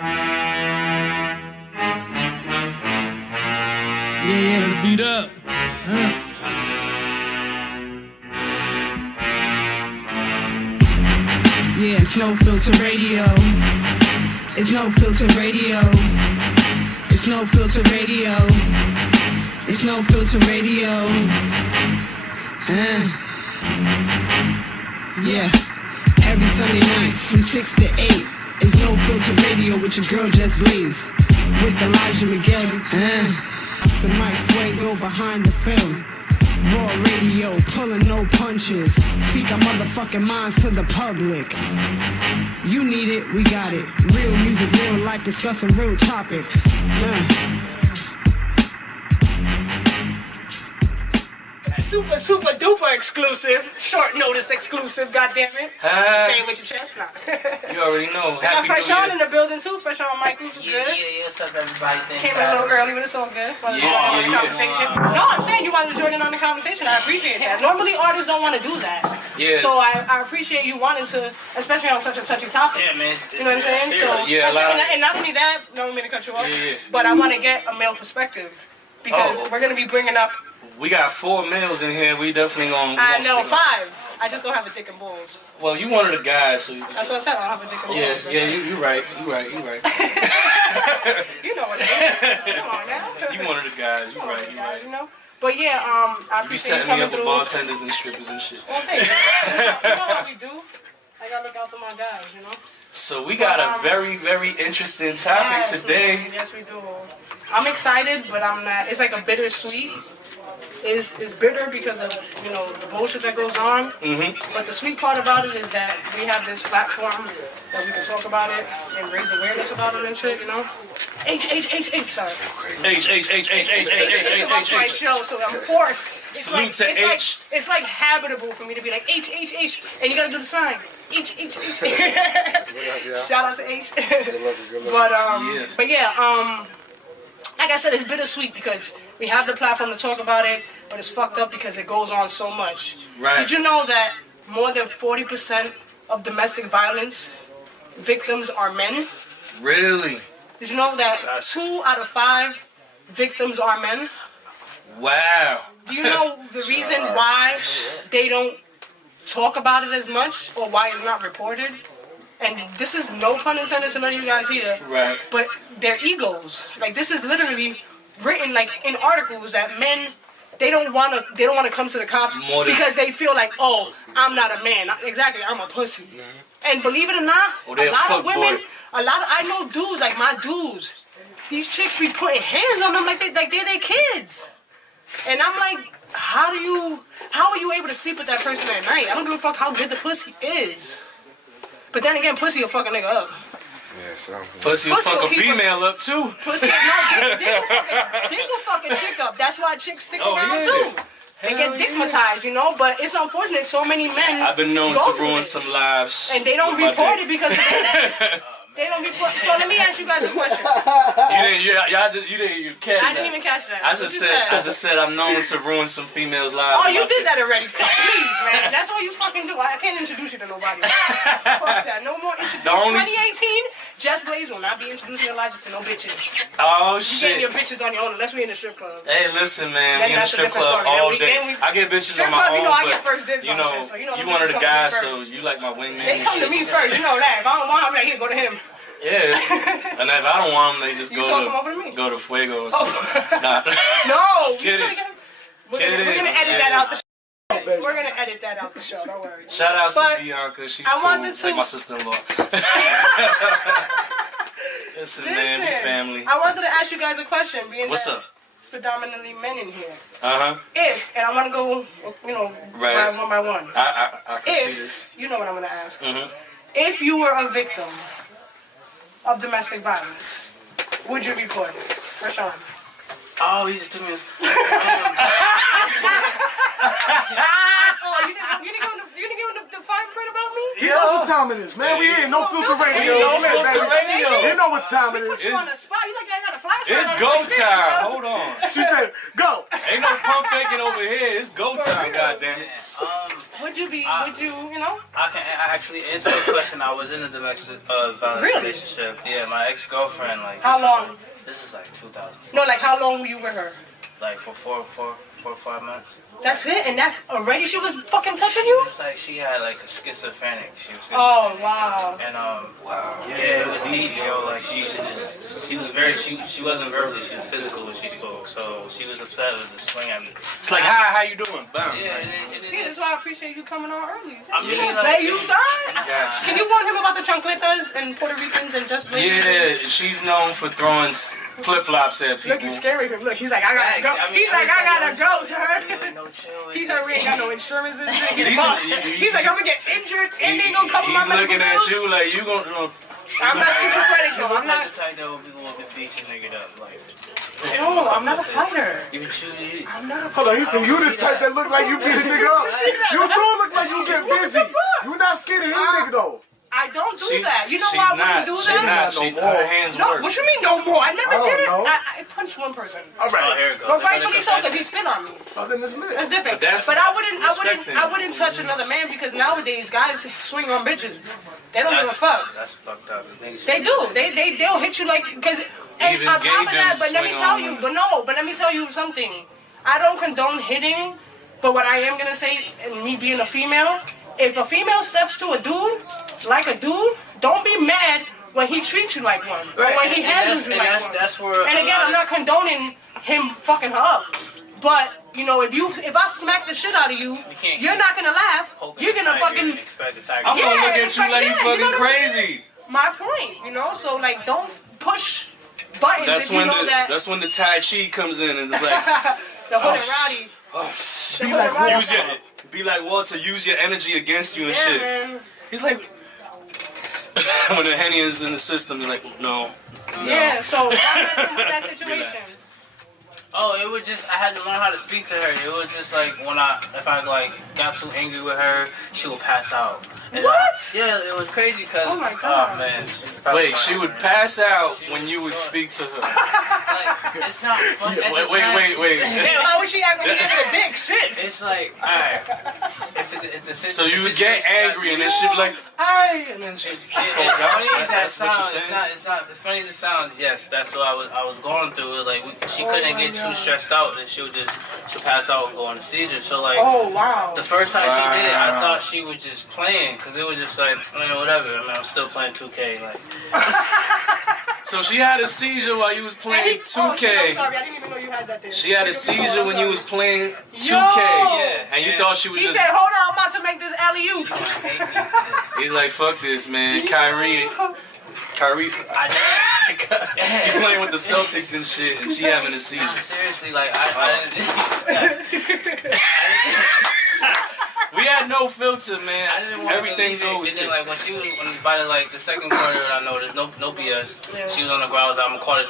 Yeah. Turn the beat up. Yeah, it's no filter radio. It's no filter radio. It's no filter radio. It's no filter radio. Yeah. Every Sunday night from 6 to 8 is no filter radio with your girl Just Blaze. With Elijah Miguel. Some Mike Fuego behind the film. Raw radio, pulling no punches. Speak our motherfucking minds to the public. You need it, we got it. Real music, real life, discussing real topics. Super duper exclusive. Short notice exclusive, goddammit. Say it with your chest now. You already know. I got Fresh On in the building too. Fresh On Mike Cruz is good. Yeah, what's up, everybody? Came in a little early, but it's all good. Conversation. No, I'm saying you wanted to join in on the conversation. I appreciate that. Normally artists don't want to do that. Yeah. So I appreciate you wanting to, especially on such a touchy topic. Yeah, man. You know what I'm saying? So yeah, and not only that, don't mean to cut you off, but I want to get a male perspective because we're gonna be bringing up. We got 4 males in here. We definitely gonna. I know 5. I just don't have a dick and balls. Well, you one of the guys, so. That's what I said. I don't have a dick and balls. Yeah, you right. You right. You know what it is. Come on now. You one of the guys. You right. You know. But yeah, I appreciate you coming coming through. through. You be setting me up with bartenders and strippers and shit. Well, thank you. You know how we do. I gotta look out for my guys, you know. So we got a very, very interesting topic today. Yes, we do. I'm excited, but I'm not. It's like a bittersweet. It's bitter because of, you know, the bullshit that goes on. But the sweet part about it is that we have this platform that we can talk about it and raise awareness about it and shit, you know. Sorry. It's my show, so I'm forced. Salute to H. It's like habitable for me to be like H, and you gotta do the sign. H. Shout out to H. But yeah, like I said, it's bittersweet because we have the platform to talk about it, but it's fucked up because it goes on so much. Right. Did you know that more than 40% of domestic violence victims are men? Really? Did you know that 2 out of 5 victims are men? Wow. Do you know the reason why they don't talk about it as much or why it's not reported? And this is no pun intended to none of you guys here. Right. But their egos. Like, this is literally written like in articles that men, they don't wanna come to the cops because they feel like, oh, I'm not a man. Exactly, I'm a pussy. And believe it or not, a lot of women, I know dudes, like my dudes, these chicks be putting hands on them like they're their kids. And I'm like, how are you able to sleep with that person at night? I don't give a fuck how good the pussy is. But then again, pussy will fuck a nigga up. Pussy will fuck a female up too. Pussy, no, dick will fuck a chick up. That's why chicks stick around too. They get dickmatized, you know. But it's unfortunate. So many men. I've been known to ruin some lives. And they don't report it because of that. They don't report. So let me ask you guys a question. You didn't catch that. I didn't even catch that. I just said I'm known to ruin some females' lives. Oh, you did that already. Please, man. That's all you fucking do. I can't introduce you to nobody. Fuck that. No more introductions. 2018, Just Blaze will not be introducing Elijah to no bitches. Oh, You shit. getting your bitches on your own unless we in the strip club. Hey, listen, man. We in the strip club all day. I get bitches on my own, I get first dibs on shit, so you one of the guys, so you like my wingman. They come to me first. You know that. If I don't want him, I'm like, here, go to him. Yeah, and if I don't want them, they just go to Fuego or something. Nah. No, Kidding. We're gonna edit that out the show. We're gonna edit that out the show. Don't worry. Shout out to Bianca. She's cool, like my sister-in-law. Listen, man, we family. I wanted to ask you guys a question. What's up? It's predominantly men in here. If and I want to go, right. one by one. I can see this. You know what I'm gonna ask. If you were a victim of domestic violence, would you report it? Fresh On. Oh, he just took me. You didn't give the fine print about me? He knows what time it is, man. We ain't no filter radio. You know what time it is. You on the spot. You like I got a flashlight. It's go time. Hold on. She said, go. Ain't no pump faking over here. It's go time, goddammit. would you, you know? I can actually answer the question. I was in a domestic violence relationship. Yeah, my ex-girlfriend, like... How long? This is like 2004. No, like how long were you with her? Like for four or 5 months. That's it? And that already she was fucking touching you? It's like she had like a schizophrenic. She was oh, wow. And yeah, it was deep, yo. Like she wasn't verbally, she was physical when she spoke. So she was upset with the swing at me. It's like, hi, how you doing? Bam. Yeah, see, that's why I appreciate you coming on early. I mean, like, you son? Can you warn him about the chancletas and Puerto Ricans and just blazers? Yeah, she's known for throwing flip-flops at people. Look, he's scary. Look, he's like, I gotta go. He's like, I gotta go, son. He heard we ain't got no insurance and shit. He's like, I'm gonna get injured and they gonna cover my medical looking at bills. you like you gonna. I'm not schizophrenic though. I'm not the type that would be willing to beat your nigga up. Like, no, I'm not a fighter. You can shoot it. I'm not a fighter. Hold on, he said you the type that look like you beat a nigga up. You do look like you get busy. You not scared of him, nigga though. I don't do that. You know why I wouldn't do that? Her hands no, work. what you mean no more? I never did it. Know. I punched one person. All right, here it goes. But rightfully so, because he spit on me. Oh, then it's lit. That's different. But I wouldn't touch another man because nowadays guys swing on bitches. They don't give a fuck. That's fucked up. They do. They'll hit you like because on top of that. But let me tell you. But let me tell you something. I don't condone hitting. But what I am gonna say, and me being a female, if a female steps to a dude like a dude, don't be mad when he treats you like one. Right. Or when he handles you like one. That's where. And again, I'm not condoning him fucking her up. But you know, if I smack the shit out of you, you're not gonna laugh. You're gonna fucking. I'm gonna look at you like you fucking crazy. My point, you know. So like, don't push buttons. That's if you know that. That's when the Tai Chi comes in and it's like the hood and rowdy. Oh shit! Be like Walter. Use your energy against you and shit. Man. He's like when the Henny is in the system. He's like no. Yeah. So what happened with that situation? Oh, it was just I had to learn how to speak to her. It was just like if I like got too angry with her, she would pass out. And what? Yeah, it was crazy because oh my god, man. Wait, she would pass out when you would speak to her. Like, it's not. Wait. Yeah, how would she act when you give her a dick? Shit. It's like, alright. So you would get angry and then she'd be like, "Aye," and then she. It's funny as that sounds. It's not. As funny as it sounds. Yes, that's what I was going through. Like she couldn't get too stressed out, and she'll pass out and go on a seizure. So like, oh wow. The first time she did it, I thought she was just playing, cause it was just like, whatever. I mean, I'm still playing 2K. Like. So she had a seizure while you was playing 2K. Oh, shit, I'm sorry, I didn't even know you had that there. She had a seizure when you was playing 2K. Yeah. And you thought she was He said, hold on, I'm about to make this alley-oop. He's like, fuck this, man. Kyrie, you playing with the Celtics and shit, and she having a seizure. Seriously, like, I didn't. We had no filter, man. I didn't want everything goes. And then, like, when by the second quarter, I noticed no BS. Yeah. She was on the ground. I was like,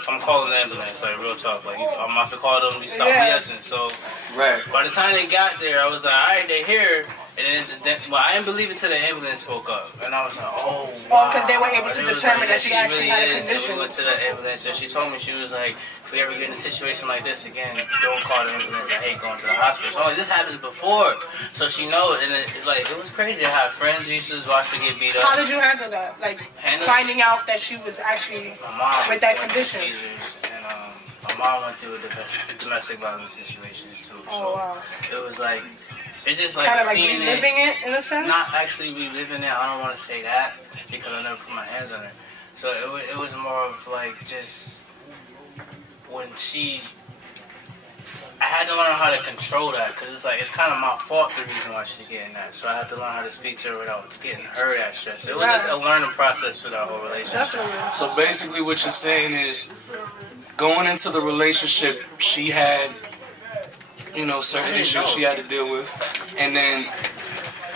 I'm calling the ambulance. Like, real talk. Like, I'm about to call them. We stop BSing. So, right. By the time they got there, I was like, all right, they're here. And then I didn't believe it till the ambulance woke up. And I was like, oh, wow. Because they were able to determine that she actually had a condition. We went to the ambulance, and she told me, she was like, if we ever get in a situation like this again, don't call the ambulance. I hate going to the hospital. So, this happened before. So she knows. And it was crazy. I had friends who used to watch me get beat up. How did you handle that? Like, finding out that she was actually with that condition? And my mom went through domestic violence situations, too. So it was like... It's just like kind of like seeing reliving it in a sense? Not actually reliving it. I don't want to say that because I never put my hands on it. So it was more of like just when I had to learn how to control that because it's like it's kind of my fault the reason why she's getting that. So I had to learn how to speak to her without getting her that stress. It was just a learning process through that whole relationship. Definitely. So basically, what you're saying is going into the relationship, she had. Certain issues she had to deal with. And then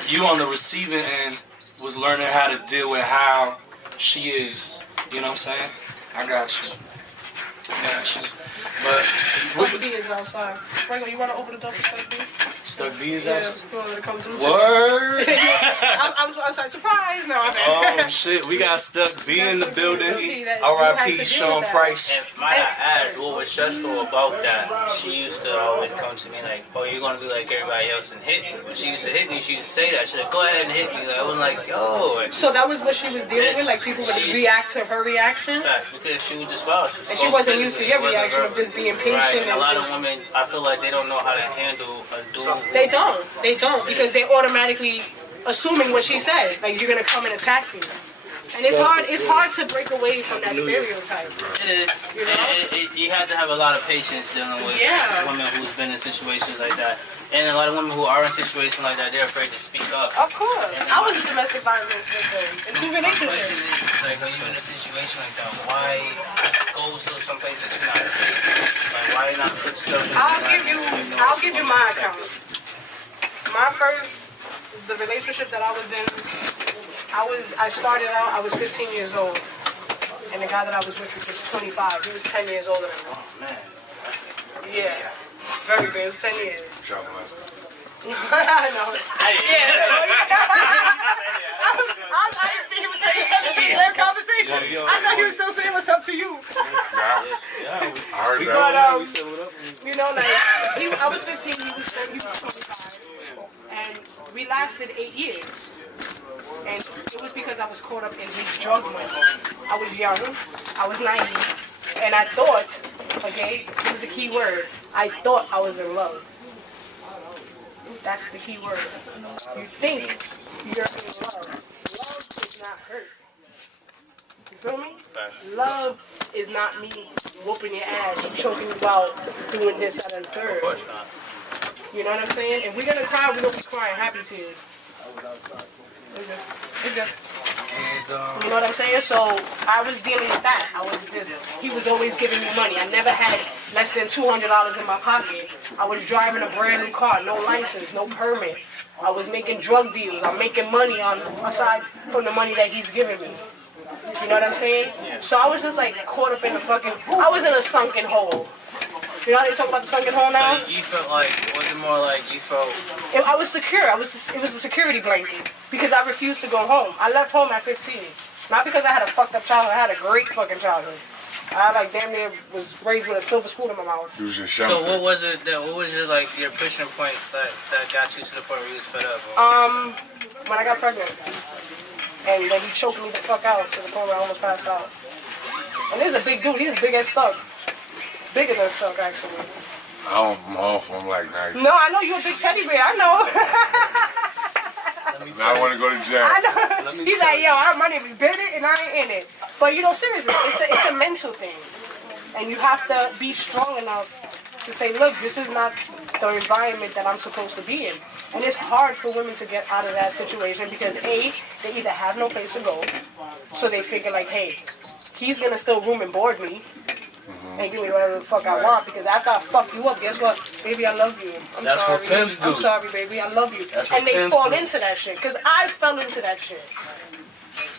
you on the receiving end was learning how to deal with how she is. You know what I'm saying? I got you. Gotcha. But Stuck B is outside. Franco, you want to open the door for Stuck B? Stuck B is Yeah, outside. you want to come through? Word! I'm outside. Surprise! No, I'm Oh shit, we got Stuck B in the building. R.I.P. Sean Price. And might I add, what was stressful about that, she used to always come to me like, oh, you're going to be like everybody else and hit me. When she used to hit me, she used to say that. She would go ahead and hit me. Like, I was like, yo. So that was what she was dealing with? Like people would react to her reaction? Facts, because she was just wild. And she wasn't used to your reaction of just being patient. Right. And a lot of just, women, I feel like they don't know how to handle a dude. They don't, because they automatically assuming what she said. Like you're gonna come and attack me. And it's hard to break away from that stereotype. It is. You know? You have to have a lot of patience dealing with women who's been in situations like that. And a lot of women who are in situations like that, they're afraid to speak up. Of course. I was a domestic violence victim in 2 relationships. Like, when you're in a situation like that, why go to some place that you're not safe? Like, why not put yourself in I'll give you my account. The relationship that I was in, I started out, I was 15 years old. And the guy that I was with was 25. He was 10 years older than me. Oh, man. Yeah. Very good. It was 10 years. Child molester. I know. I didn't think he was paying attention to their conversation. I thought he was still saying what's up to you. I heard that. But, you know, like, I was 15, he was 25. And we lasted 8 years. And it was because I was caught up in his drug money. I was young, I was naive, and I thought, okay, this is the key word, I thought I was in love. That's the key word. You think you're in love. Love does not hurt. You feel me? Love is not me whooping your ass and choking you out, doing this, that, and the third. Of course not. You know what I'm saying? If we're gonna cry, we're gonna be crying happy tears. You know what I'm saying? So I was dealing with that. He was always giving me money. I never had less than $200 in my pocket. I was driving a brand new car, no license, no permit. I was making drug deals. I'm making money aside from the money that he's giving me. You know what I'm saying? So I was just like caught up in I was in a sunken hole. You know how they talk about the sunken hole now? So you felt like, was it more like you felt... I was secure. It was a security blanket because I refused to go home. I left home at 15. Not because I had a fucked up childhood. I had a great fucking childhood. I like damn near was raised with a silver spoon in my mouth. So what was it like your pushing point that got you to the point where you was fed up? When I got pregnant. And then he choked me the fuck out to the point where I almost passed out. And this is a big dude. He's big as Stuck. Bigger than Stuck, actually. I'm off. I'm like, nice. No, I know you're a big teddy bear. I know. Now I want to go to jail. I know. He's like, yo, my name is Bennett and I ain't in it. But you know, seriously, it's a mental thing. And you have to be strong enough to say, look, this is not the environment that I'm supposed to be in. And it's hard for women to get out of that situation because A, they either have no place to go, so they figure like, hey, he's gonna still room and board me. And give me whatever the fuck I want because after I fuck you up, guess what? Baby, I love you. I'm sorry, baby, I love you. And they fall into that shit because I fell into that shit.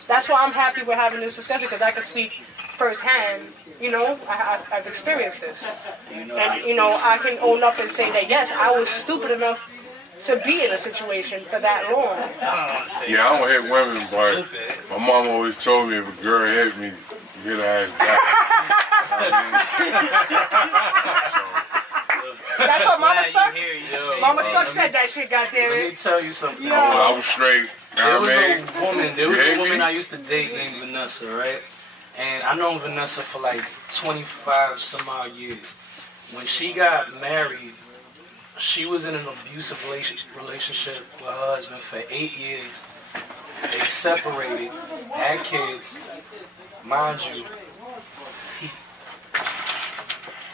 That's why I'm happy we're having this discussion because I can speak firsthand. You know, I've experienced this. And, you know, I can own up and say that, yes, I was stupid enough to be in a situation for that long. Yeah, I don't hit women, but my mom always told me if a girl hit me, hit her ass back. That's what Mama Stuck. Mama Stuck said that shit, goddamn it. Let me tell you something. I was straight. There was a woman I used to date named Vanessa, right? And I known Vanessa for like 25 some odd years. When she got married, she was in an abusive relationship with her husband for 8 years. They separated, had kids. Mind you,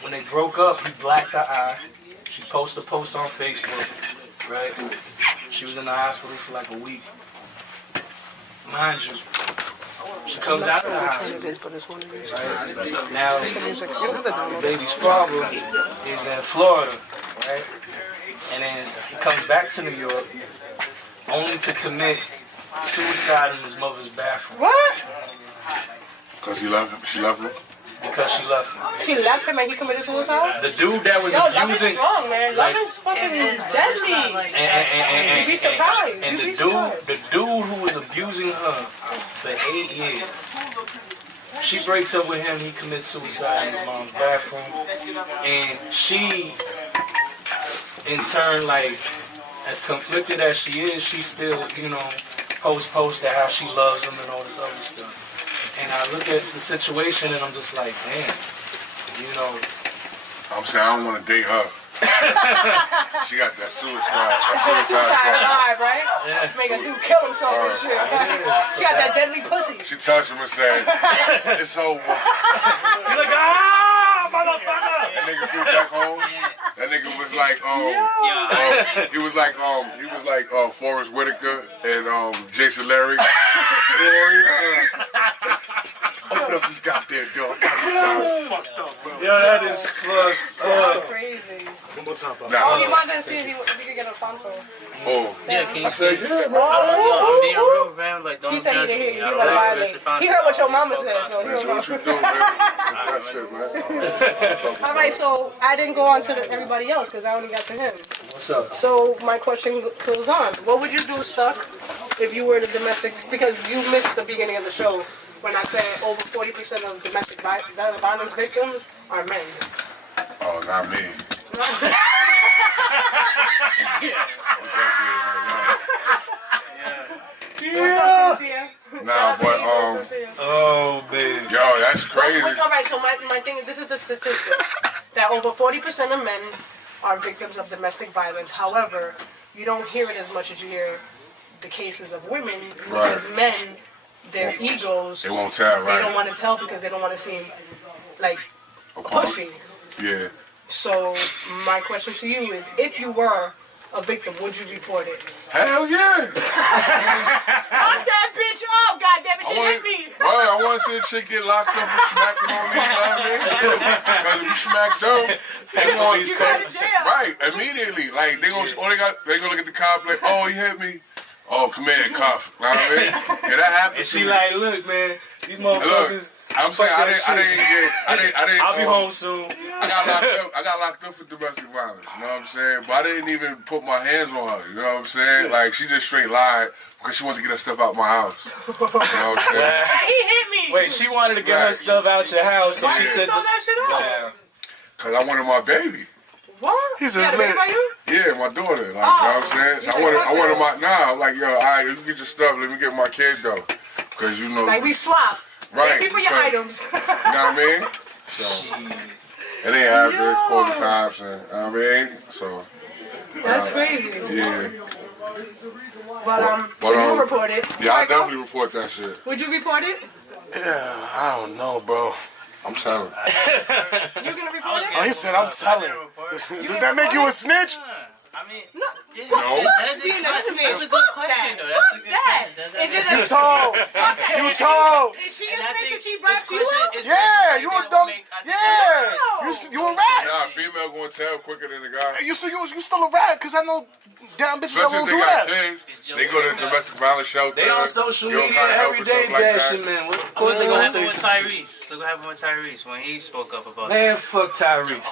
when they broke up, he blacked her eye. She posted a post on Facebook, right? She was in the hospital for like a week. Mind you, she comes out of the hospital, right? Now, the baby's father is in Florida, right? And then he comes back to New York only to commit suicide in his mother's bathroom. What? Cause she left him? because she left him. She left him and he committed suicide? The dude that was Yo, love is abusing, strong, man. Love like- is fucking deadly. You'd be surprised. and You'd be the surprised. dude who was abusing her for 8 years, she breaks up with him. He commits suicide in his mom's bathroom, and she, in turn, like, as conflicted as she is, she still, you know, post at how she loves him and all this other stuff. And I look at the situation and I'm just like, damn, you know. I'm saying I don't want to date her. She got that suicide Suicide vibe, right? Yeah. Make a dude kill himself and shit. She got that deadly pussy. She touched him and said, "It's over." He's like, ah, motherfucker. That nigga flew back home. That nigga was like, he was like Forrest Whitaker and Jason Larry. Open up this goddamn door. Fucked up, bro. Yo, that is fucked up. Crazy. One more time, Papa. Oh, he wanted to see if he could get a Fonto. Oh, Yeah, can you I said, yeah, bro. I'm being real, fam. Like, don't He said he judge didn't hear me. you. I He don't was like violent. the fountain. He heard what your mama said, so he Man, don't do what you do, man. That shit, man. All right, so I didn't go on to everybody else because I only got to him. What's up? So my question goes on. What would you do, Stuck, if you were the domestic, because you missed the beginning of the show when I said over 40% of domestic violence victims are men. Oh, not me. What's up, Cynthia? Nah, but Oh, man. yo, that's crazy. All right, so my thing, this is the statistic, that over 40% of men are victims of domestic violence. However, you don't hear it as much as you hear the cases of women, because men, their egos, They won't tell, they right? don't want to tell because they don't want to seem like pussy. Yeah. So my question to you is, if you were a victim, would you report it? Hell yeah. Lock that bitch up, goddammit, she hit me. Right, I want to see a chick get locked up for smacking on me, you know what I mean? Because if you smacked up, they gonna You go to jail. right, immediately. Like, they gonna look at the cop like, oh, he hit me. Oh, come here, cuff. You know what I mean? Yeah, that happened And to she me. like, look, man, these Look, motherfuckers. I'm saying I fuck that didn't. I'll be home soon. I got locked up for domestic violence. You know what I'm saying? But I didn't even put my hands on her. You know what I'm saying? Like, she just straight lied because she wanted to get her stuff out my house. You know what I'm saying? He hit me. Wait, she wanted to get her stuff out your house, so Why she did you said, throw that shit out? "Damn." Because I wanted my baby. What? He says, You had a baby man. by you? Yeah, my daughter. Like, you know what I'm saying? So I wanted my, I'm like, yo, all right, you get your stuff, let me get my kid, though. Because, you know. Like we swap. right. Thank you for your items. You know what I mean? So, it ain't happening. Call the cops, and, you know what I mean? So, That's crazy. yeah. But But, so you report it. Yeah, I Michael, definitely report that shit. Would you report it? Yeah, I don't know, bro. I'm telling. You gonna report it? Oh, he said, I'm telling. Does that make you a snitch? I mean, No. Being a snitch. that's a good question, though. That's a good That. question. Is it You a told. You told. Is she a And I snitch think if she this braps you question up? is Yeah, you a dumb. No. Yeah. You a rat. Nah, female gonna tell quicker than the guy. You still a rat, because I know damn bitches that Especially if won't they do got that. kids, they go to the domestic violence shelter. They on social you know, media kinda help every and day stuff like that. bashing, man. Of course they Look gonna what say happened with something. Tyrese. Look what happened with Tyrese when he spoke up about Man, fuck Tyrese.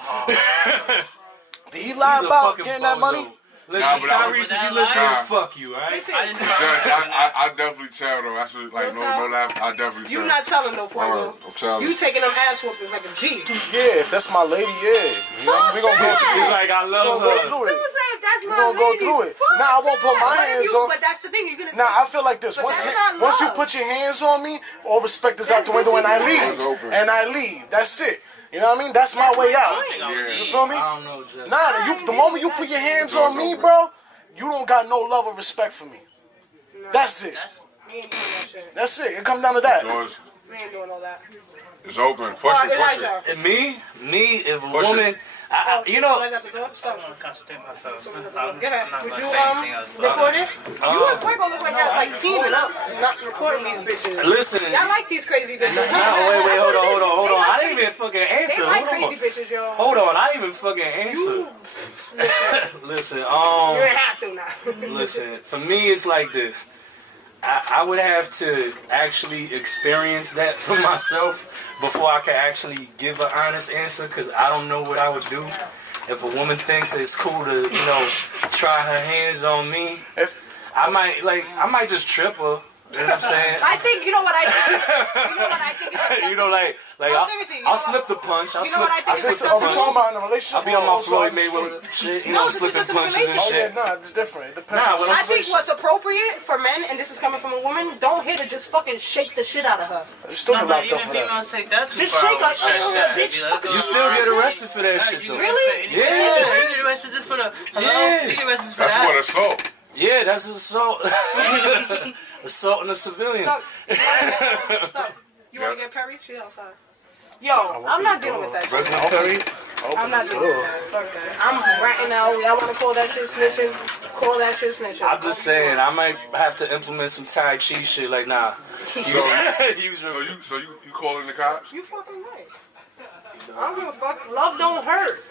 Did he lie He's a about fucking getting that bozo. money? Listen, Nah, but I was- Tyrese, if you Nah. listen, fuck you, alright? Listen, I didn't know. Judge, I definitely tell though. That's just, like no laugh. I definitely you tell. not telling no All Fuego. right, I'm telling. You taking them ass whoopings like a G. Yeah, if that's my lady, yeah. You know, we gonna go He's like, I we love gonna go her. through it. That's We gonna go through it. Nah, I won't put my hands on. But that's the thing. You're gonna. Nah, I feel like this. But Once that's not once you love. put your hands on me, all respect is out the window, and I Doors leave. open. And I leave. That's it. You know what I mean? That's my way out. Yeah. You feel me? I don't know, Judge. Nah, the moment you put your hands on me, bro, you don't got no love or respect for me. That's it. We ain't doing that shit. That's it. It comes down to that. Doors We ain't doing all that. is open. Push it, push it. Elijah. And me, if a Push it. woman, you know, Elijah, the door. Stop. I'm gonna concentrate myself. Go I'm ahead. not Would gonna you say anything else. report it? You and Fuego look like y'all like teaming up, not reporting these bitches. listen. Y'all like these crazy bitches. No, wait, That's hold what on, it hold is. on, hold They on. I like didn't even fucking They answer. like Hold crazy on. bitches, yo. Hold on, I didn't even fucking answer. You Listen, ain't have to now. listen. For me, it's like this. I would have to actually experience that for myself before I can actually give an honest answer, because I don't know what I would do if a woman thinks it's cool to, you know, try her hands on me. I might just trip her. You know what I'm saying? I think, you know what I think? You know what I think is acceptable? You know, like No, seriously, you I'll know slip the punch. I'll you know slip. what I think I'll is slip the Are we acceptable? talking punch. about in a relationship? I'll be on my or Floyd on the street? Mayweather shit. You No, know, this is slipping just a punches and relationship. shit. Oh yeah, nah, it's different. It depends. Nah, on what I I'm think what's appropriate for men, and this is coming from a woman, don't hit her, just fucking shake the shit out of her. It's still No, but locked even up for that. females take that too Just far. shake her. Stretch that, Bitch, baby. Let's go. You still get arrested for that shit though. Really? Yeah. You get arrested just for the hello. Yeah. You get arrested for That's that. what assault. Yeah, that's assault. Assaulting a civilian. Stop. You want to get Perry? She outside. Yo, I'm not dealing with that shit. Regular Perry. I'm not dealing with that. Fuck that. I'm ratting out. Y'all want to call that shit snitching? Call that shit snitching. I'm just saying, I might have to implement some Tai Chi shit. Like, nah. So Use you calling the cops? You fucking right. I don't give a fuck. Love don't hurt.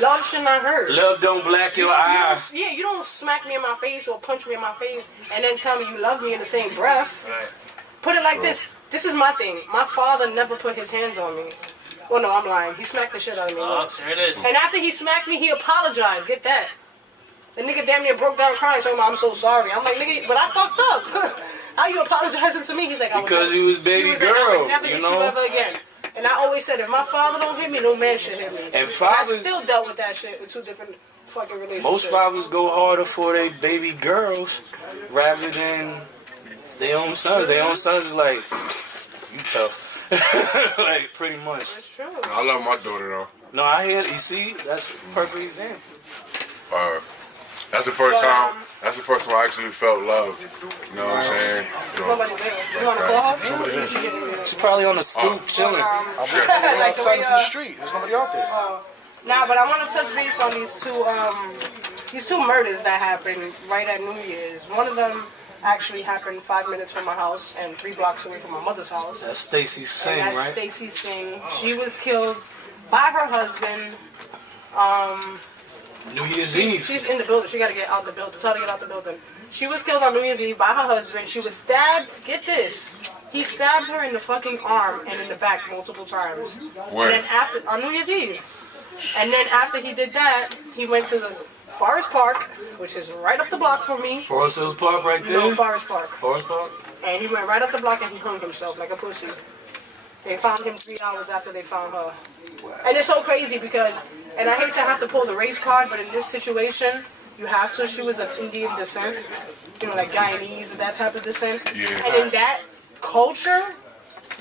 Love should not hurt. Love don't black your eye. Yeah, you don't smack me in my face or punch me in my face and then tell me you love me in the same breath. Right. Put it like this. This is my thing. My father never put his hands on me. Well, no, I'm lying. He smacked the shit out of me Oh, once. there it is. And after he smacked me, he apologized. Get that. The nigga damn near broke down crying, saying, I'm so sorry. I'm like, nigga, but I fucked up. How you apologizing to me? He's like, Because he was baby like, I girl, would never you hit know? you ever again. And I always said, if my father don't hit me, no man should hit me. And I fathers, still dealt with that shit with two different fucking relationships. most fathers go harder for their baby girls rather than their own sons. Their own sons is like, you tough. Like, pretty much. That's true. I love my daughter though. No, I hear, you see, that's a perfect example. That's the first But, time. That's the first time I actually felt love. You know what I'm saying? You know, Nobody there. You want to call her? She's probably on the stoop chilling. Like the way, Outside to the street. There's nobody out there. Nah, but I want to touch base on these two murders that happened right at New Year's. One of them actually happened 5 minutes from my house and 3 blocks away from my mother's house. That's Stacy Singh, And that's right? Stacy Singh. She was killed by her husband. New Year's Eve. She's in the building. She got to get out the building. Tell her to get out the building. She was killed on New Year's Eve by her husband. She was stabbed. Get this. He stabbed her in the fucking arm and in the back multiple times. Where? And then after, on New Year's Eve. And then after he did that, he went to the Forest Park, which is right up the block from me. Forest Hills Park right there? No, Forest Park. Forest Park? And he went right up the block and he hung himself like a pussy. They found him 3 hours after they found her. And it's so crazy because, and I hate to have to pull the race card, but in this situation, you have to. She was of Indian descent, you know, like Guyanese, that type of descent. Yeah. And in that culture,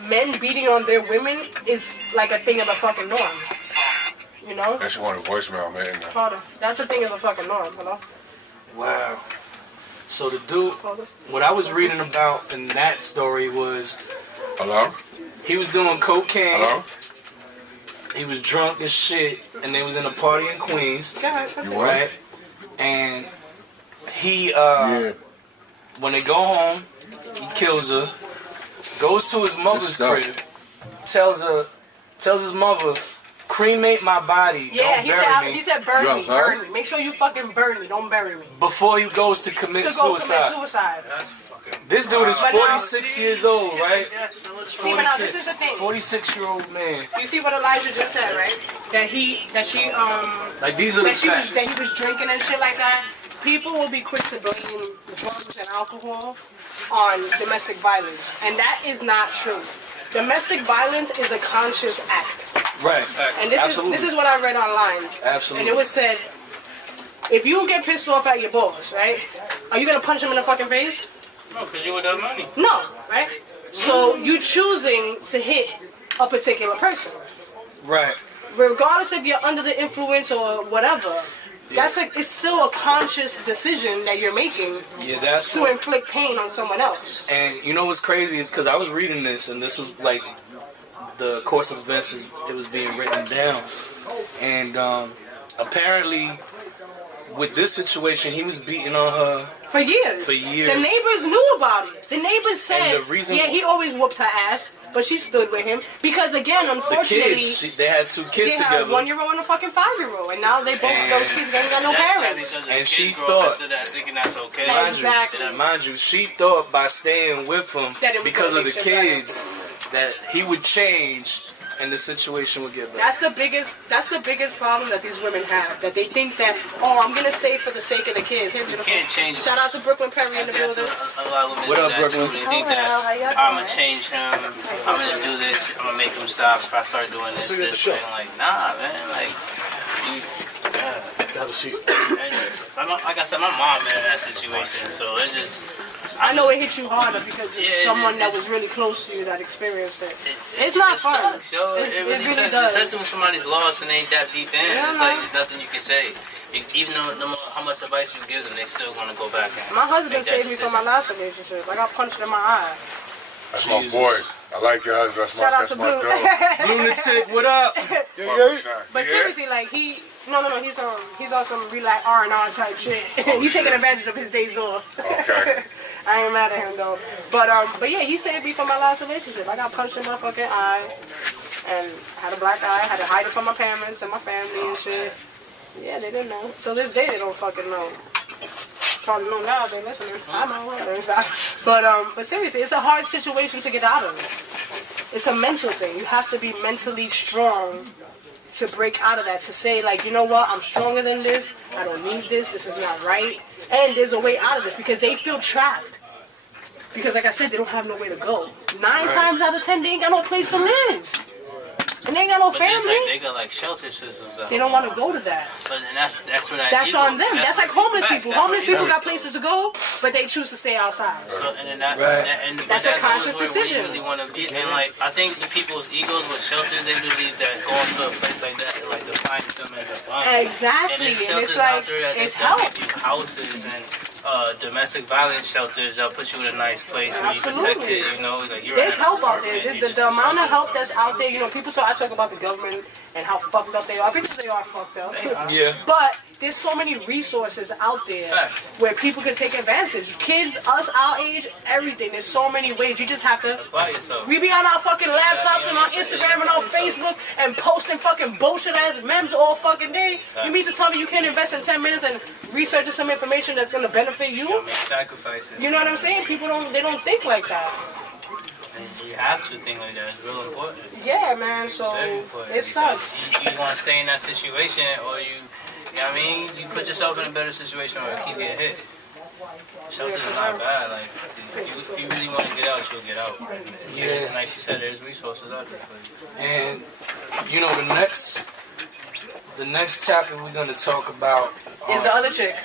men beating on their women is like a thing of the fucking norm. You know? That shit wanted voicemail, man. Hold on. That's a thing of the fucking norm, you know? Wow. So the dude, what I was reading about in that story was Hello? he was doing cocaine. Hello? He was drunk as shit, and they was in a party in Queens, Go ahead. Continue. right? And he, Yeah. when they go home, he kills her, goes to his mother's Good crib, tells his mother, cremate my body, Yeah, don't bury me, he said burn You me, outside? burn me. Make sure you fucking burn me, don't bury me. before he goes to commit To go suicide. commit suicide. That's fucking. This dude is But now- 46 years old, right? See, but now this is the thing. 46-year-old man. You see what Elijah just said, right? That she Like, these are the that he facts. was drinking and shit like that. People will be quick to blame drugs and alcohol on domestic violence, and that is not true. Domestic violence is a conscious act, Right. and this is what I read online. Absolutely. And it was said, if you get pissed off at your boss, right? Are you gonna punch him in the fucking face? No, because you would have money. No, right? So you choosing to hit a particular person, Right. regardless if you're under the influence or whatever. That's like, it's still a conscious decision that you're making Yeah, that's to inflict pain on someone else. And you know what's crazy is because I was reading this, and this was like the course of events as it was being written down, and apparently with this situation, he was beating on her for years. For years. The neighbors knew about it. The neighbors said, And the reason- yeah, he always whooped her ass, but she stood with him because, again, the unfortunately, kids. They had 2 kids they had together. a 1-year-old and a fucking 5-year-old, and now they both And those kids ain't got no That's sad parents. because the And kids she grow thought- up into that thinking that's okay. Exactly. Mind you, she thought by staying with him That it was because gonna of the make shit better. kids that he would change and the situation would get better. That's the biggest problem that these women have. That they think that, oh, I'm gonna stay for the sake of the kids. Hey, beautiful. can't change it. Shout out to Brooklyn Perry in the That's building. a lot of women What do up, that Brooklyn? too. They think Hello, how that y'all I'm doing? gonna change him. I'm gonna do this. I'm gonna make him stop if I start doing this. Let's get the This show. and like, nah, man. Like, you, Have a seat. so like I said, my mom been in that situation, so it's just. I know it hit you harder because it's Yeah, someone that it's- was really close to you that experienced it. It's not it fun. Sucks, yo. It really sucks, does. especially when somebody's lost and ain't that deep in. Yeah, It's man. like there's nothing you can say. Even though no matter how much advice you give them, they still gonna go back and My husband make that saved me from my decision. last relationship. I got punched in my eye. That's my boy. I like your husband. Shout out That's to my Blue. dog. Lunatic, what up? But seriously, like no, he's on some relax R&R type shit. He's taking advantage of his days off. Okay. I ain't mad at him though. But yeah, he saved me from my last relationship. I got punched in my fucking eye and had a black eye. Had to hide it from my parents and my family and shit. Yeah, they didn't know. Till this day, they don't fucking know. Probably know now. They're listening. I know. But seriously, it's a hard situation to get out of. It's a mental thing. You have to be mentally strong to break out of that. To say like, you know what? I'm stronger than this. I don't need this. This is not right. And there's a way out of this because they feel trapped. Because like I said, they don't have nowhere to go. 9 times out of 10, they ain't got no place to live. And they ain't got no But it's family. like they got like shelter systems. They don't want to go to that. But and that's what I. That's on them. That's like homeless facts, people. that's Homeless what it people is. got places to go, but they choose to stay outside. So, and then that, Right. and That's but a that conscious goes where decision. we really want to be. And like, I think the people's egos with shelters, they believe that going to a place like that, like defines them as a bum. Exactly. And And there's it's shelters like, out there that it's they'll help. give you houses and domestic violence shelters. They'll put you in a nice place where you Absolutely. protected. You know, like you're There's in an help out apartment, there. you The just amount of suffer. help that's out there, you know, I talk about the government and how fucked up they are. Because they are fucked up. Yeah. But there's so many resources out there Facts. where people can take advantage. Kids, us, our age, everything. There's so many ways. You just have to. By yourself. We be on our fucking laptops and on Instagram and on Facebook and posting fucking bullshit ass memes all fucking day. You mean to tell me you can't invest in 10 minutes and research some information that's gonna benefit you? Make sacrifices. You know what I'm saying? People don't think like that. And you have to think like that. It's real important. Yeah, man. So Very important. it sucks. You want to stay in that situation, or you know what I mean? You put yourself in a better situation or keep getting hit. Shelters is not bad. Like, if you really want to get out, you'll get out. Yeah. Like she said, there's resources out there for you. And you know the next topic we're gonna talk about Is the other chick,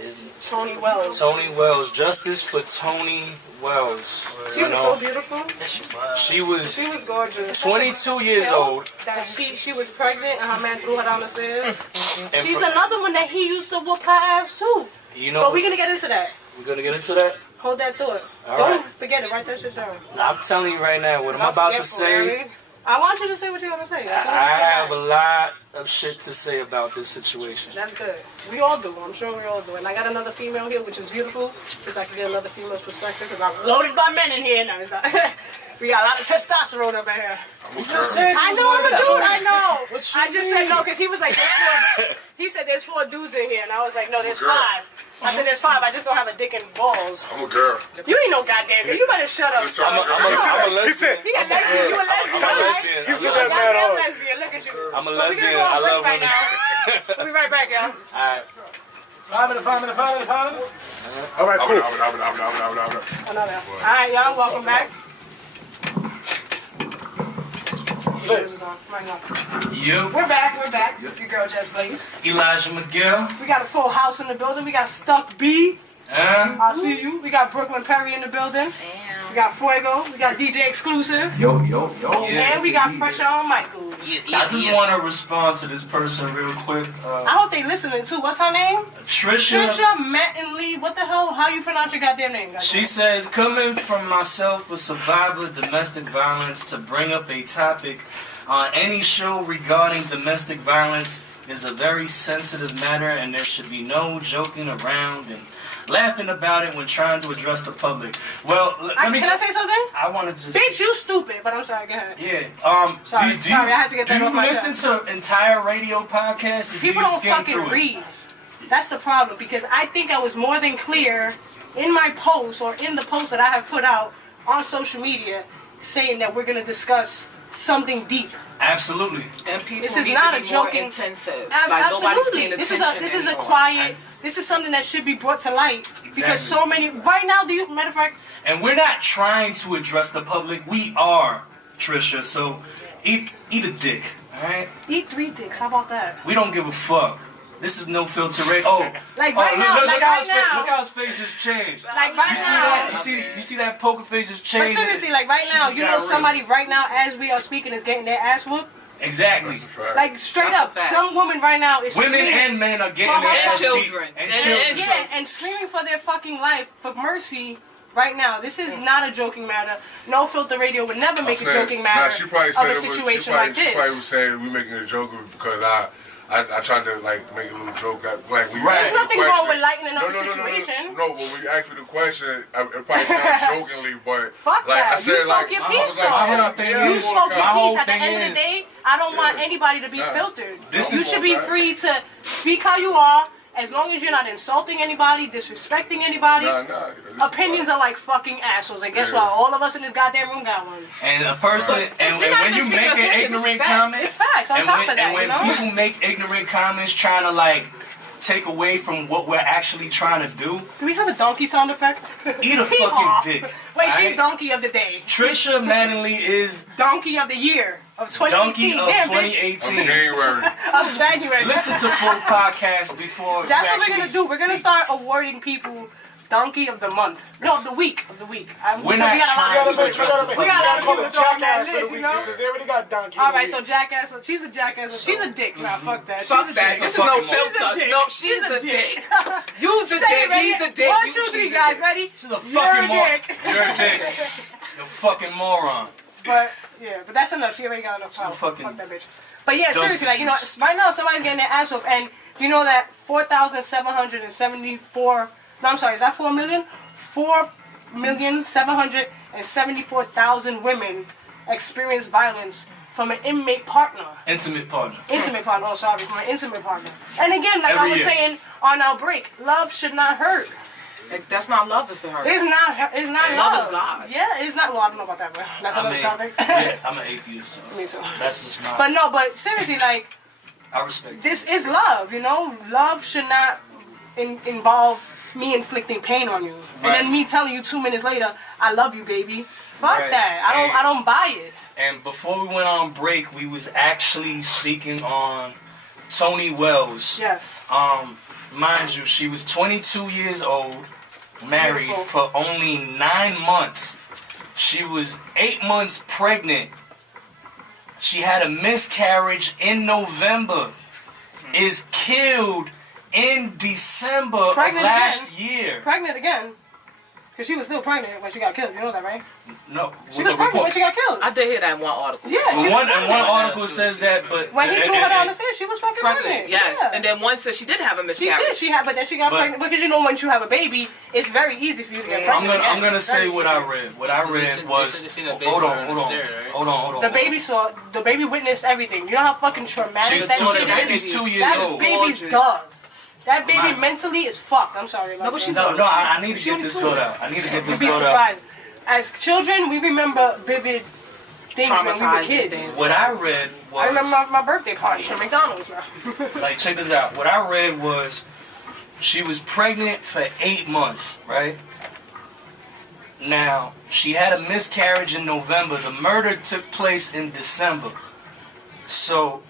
is Tony Wells. Tony Wells. Justice for Tony Wells. She You was so know, beautiful. she was She was gorgeous. 22 years old. That she was pregnant and her man threw her down the stairs. And She's for- another one that he used to whoop her ass too. You know, But we're gonna get into that. we're gonna get into that. Hold that thought. All Don't right. forget it. Write that shit down. I'm telling you right now, what I'm I'm about to forgetful, say. Eric. I want you to say what you're gonna say. That's all I you have a got. lot of shit to say about this situation. That's good. We all do. I'm sure we all do. And I got another female here, which is beautiful, because I can get another female's perspective, because I'm loaded by men in here. No, it's not. We got a lot of testosterone up in here. I know I'm a dude. I know. I just said no, because he was like, there's 4. He said there's 4 dudes in here, and I was like, no, there's Girl. 5. I said there's 5. I just don't have a dick and balls. I'm a girl. You ain't no goddamn girl. You better shut up. Listen, I'm a lesbian. He said, He a lesbian. You a lesbian. I'm a all right? lesbian. He said You a that mad goddamn hard. lesbian. Look at you. I'm a So we're lesbian. gonna go on I break love right women. now. We'll be right back, y'all. Alright. 5 minutes. All right, cool. Another. All right, y'all. Welcome back. You, We're back. We're back. Your girl Jess Blake. Elijah McGill. We got a full house in the building. We got Stuck B. Huh? I see you. We got Brooklyn Perry in the building. We got Fuego. We got DJ Exclusive. Yeah. And we got Fresh on Michaels. I just want to respond to this person real quick. I hope they listening too. What's her name? Trisha Mattingly. What the hell? How you pronounce your goddamn name? Goddamn? She says, coming from myself, a survivor of domestic violence, to bring up a topic on any show regarding domestic violence is a very sensitive matter, and there should be no joking around and laughing about it when trying to address the public. Well, can I say something? I want to just... Bitch, you stupid, but I'm sorry, go ahead. Yeah. Sorry, I had to get that off my chest. Do you listen to entire radio podcasts? People don't fucking read. That's the problem, because I think I was more than clear in my post, or in the post that I have put out on social media, saying that we're going to discuss something deep. Absolutely. And people this is need not to be a joking, more intensive. Absolutely. This is a quiet. This is something that should be brought to light, because so many right now. Matter of fact, and we're not trying to address the public. We are, Trisha. So eat a dick, all right? Eat 3 dicks. How about that? We don't give a fuck. This is no filter rate. Oh, like right now, look now. Look how his face just changed. Like right you see now. that? You see that poker face just changed? But seriously, like right now, you know somebody right now, as we are speaking, is getting their ass whooped. Exactly. Like straight up, some woman right now is women screaming and men are getting their ass beat. And children. Yeah, and screaming for their fucking life, for mercy. Right now, this is not a joking matter. No Filter Radio would never make a joking matter she probably of said a situation like this. She probably was saying we making a joke of it because I tried to like make a little joke. Like when you There's nothing wrong with lightening up the No, situation. but when you asked me the question, it probably sounded jokingly, but fuck like that. I said, you spoke your piece, though. You spoke your piece. At the end of the day, I don't want anybody to be filtered. You should be free to speak how you are. As long as you're not insulting anybody, disrespecting anybody, opinions are like fucking assholes. And guess what? All of us in this goddamn room got one. And a person, and when you make an ignorant comment, it's facts. On top of that, and when people make ignorant comments trying to like take away from what we're actually trying to do. Do we have a donkey sound effect? Eat a fucking dick. Wait, she's donkey of the day. Trisha Mattingly is donkey of the year. Of 2018. Donkey of 2018. Of January. Listen to full podcast before. That's what we're gonna do. We're gonna start awarding people Donkey of the month. No, of the week. We're not trying to address the public. We got a lot of people Jackass throwing of the you week know? because they already got Donkey. All right, so Jackass. She's a Jackass. She's a dick. Nah, fuck that. Fuck she's a that. dick. This is no filter. No, she's a dick. You's a dick. He's a dick. 1, 2, 3, guys. Ready? She's a fucking moron. You're a dick. You're a fucking moron. But that's enough. She already got enough power. Fuck that bitch. But yeah, seriously, like, you know, right now somebody's getting their ass up, and you know that 4,774. No, I'm sorry. Is that 4 million? 4,774,000 women experience violence from an inmate partner. Intimate partner. Oh, sorry, from an intimate partner. And again, like I was saying on our break, love should not hurt. Like, that's not love if it hurts. It's not love. Love is God. Yeah, it's not. Well, I don't know about that, but that's another topic. Yeah, I'm an atheist, so me too. That's just my... But seriously, like... I respect this is love, you know? Love should not involve me inflicting pain on you. Right. And then me telling you 2 minutes later, I love you, baby. Fuck that. I don't buy it. And before we went on break, we was actually speaking on Tony Wells. Yes. Mind you, she was 22 years old, married for only 9 months. She was 8 months pregnant. She had a miscarriage in November. Is killed in December of last year. Pregnant again. Because she was still pregnant when she got killed. You know that, right? No. She was pregnant when she got killed. I did hear that in one article. Yeah. One article says that, but... When he threw her down the stairs, she was fucking pregnant. Yes. Yeah. And then one said she did have a miscarriage. She did. But then she got pregnant. Because you know once you have a baby, it's very easy for you to get pregnant. I'm going to say what I read. What I read was... Hold on. The baby witnessed everything. You know how fucking traumatic that shit is? She's 2 years old. That baby's done. That baby mentally is fucked. I'm sorry. No, but she No, I need to get this thought out. As children, we remember vivid things when we were kids. What I read was... I remember my birthday party at McDonald's. Like, check this out. What I read was she was pregnant for 8 months, right? Now, she had a miscarriage in November. The murder took place in December. So,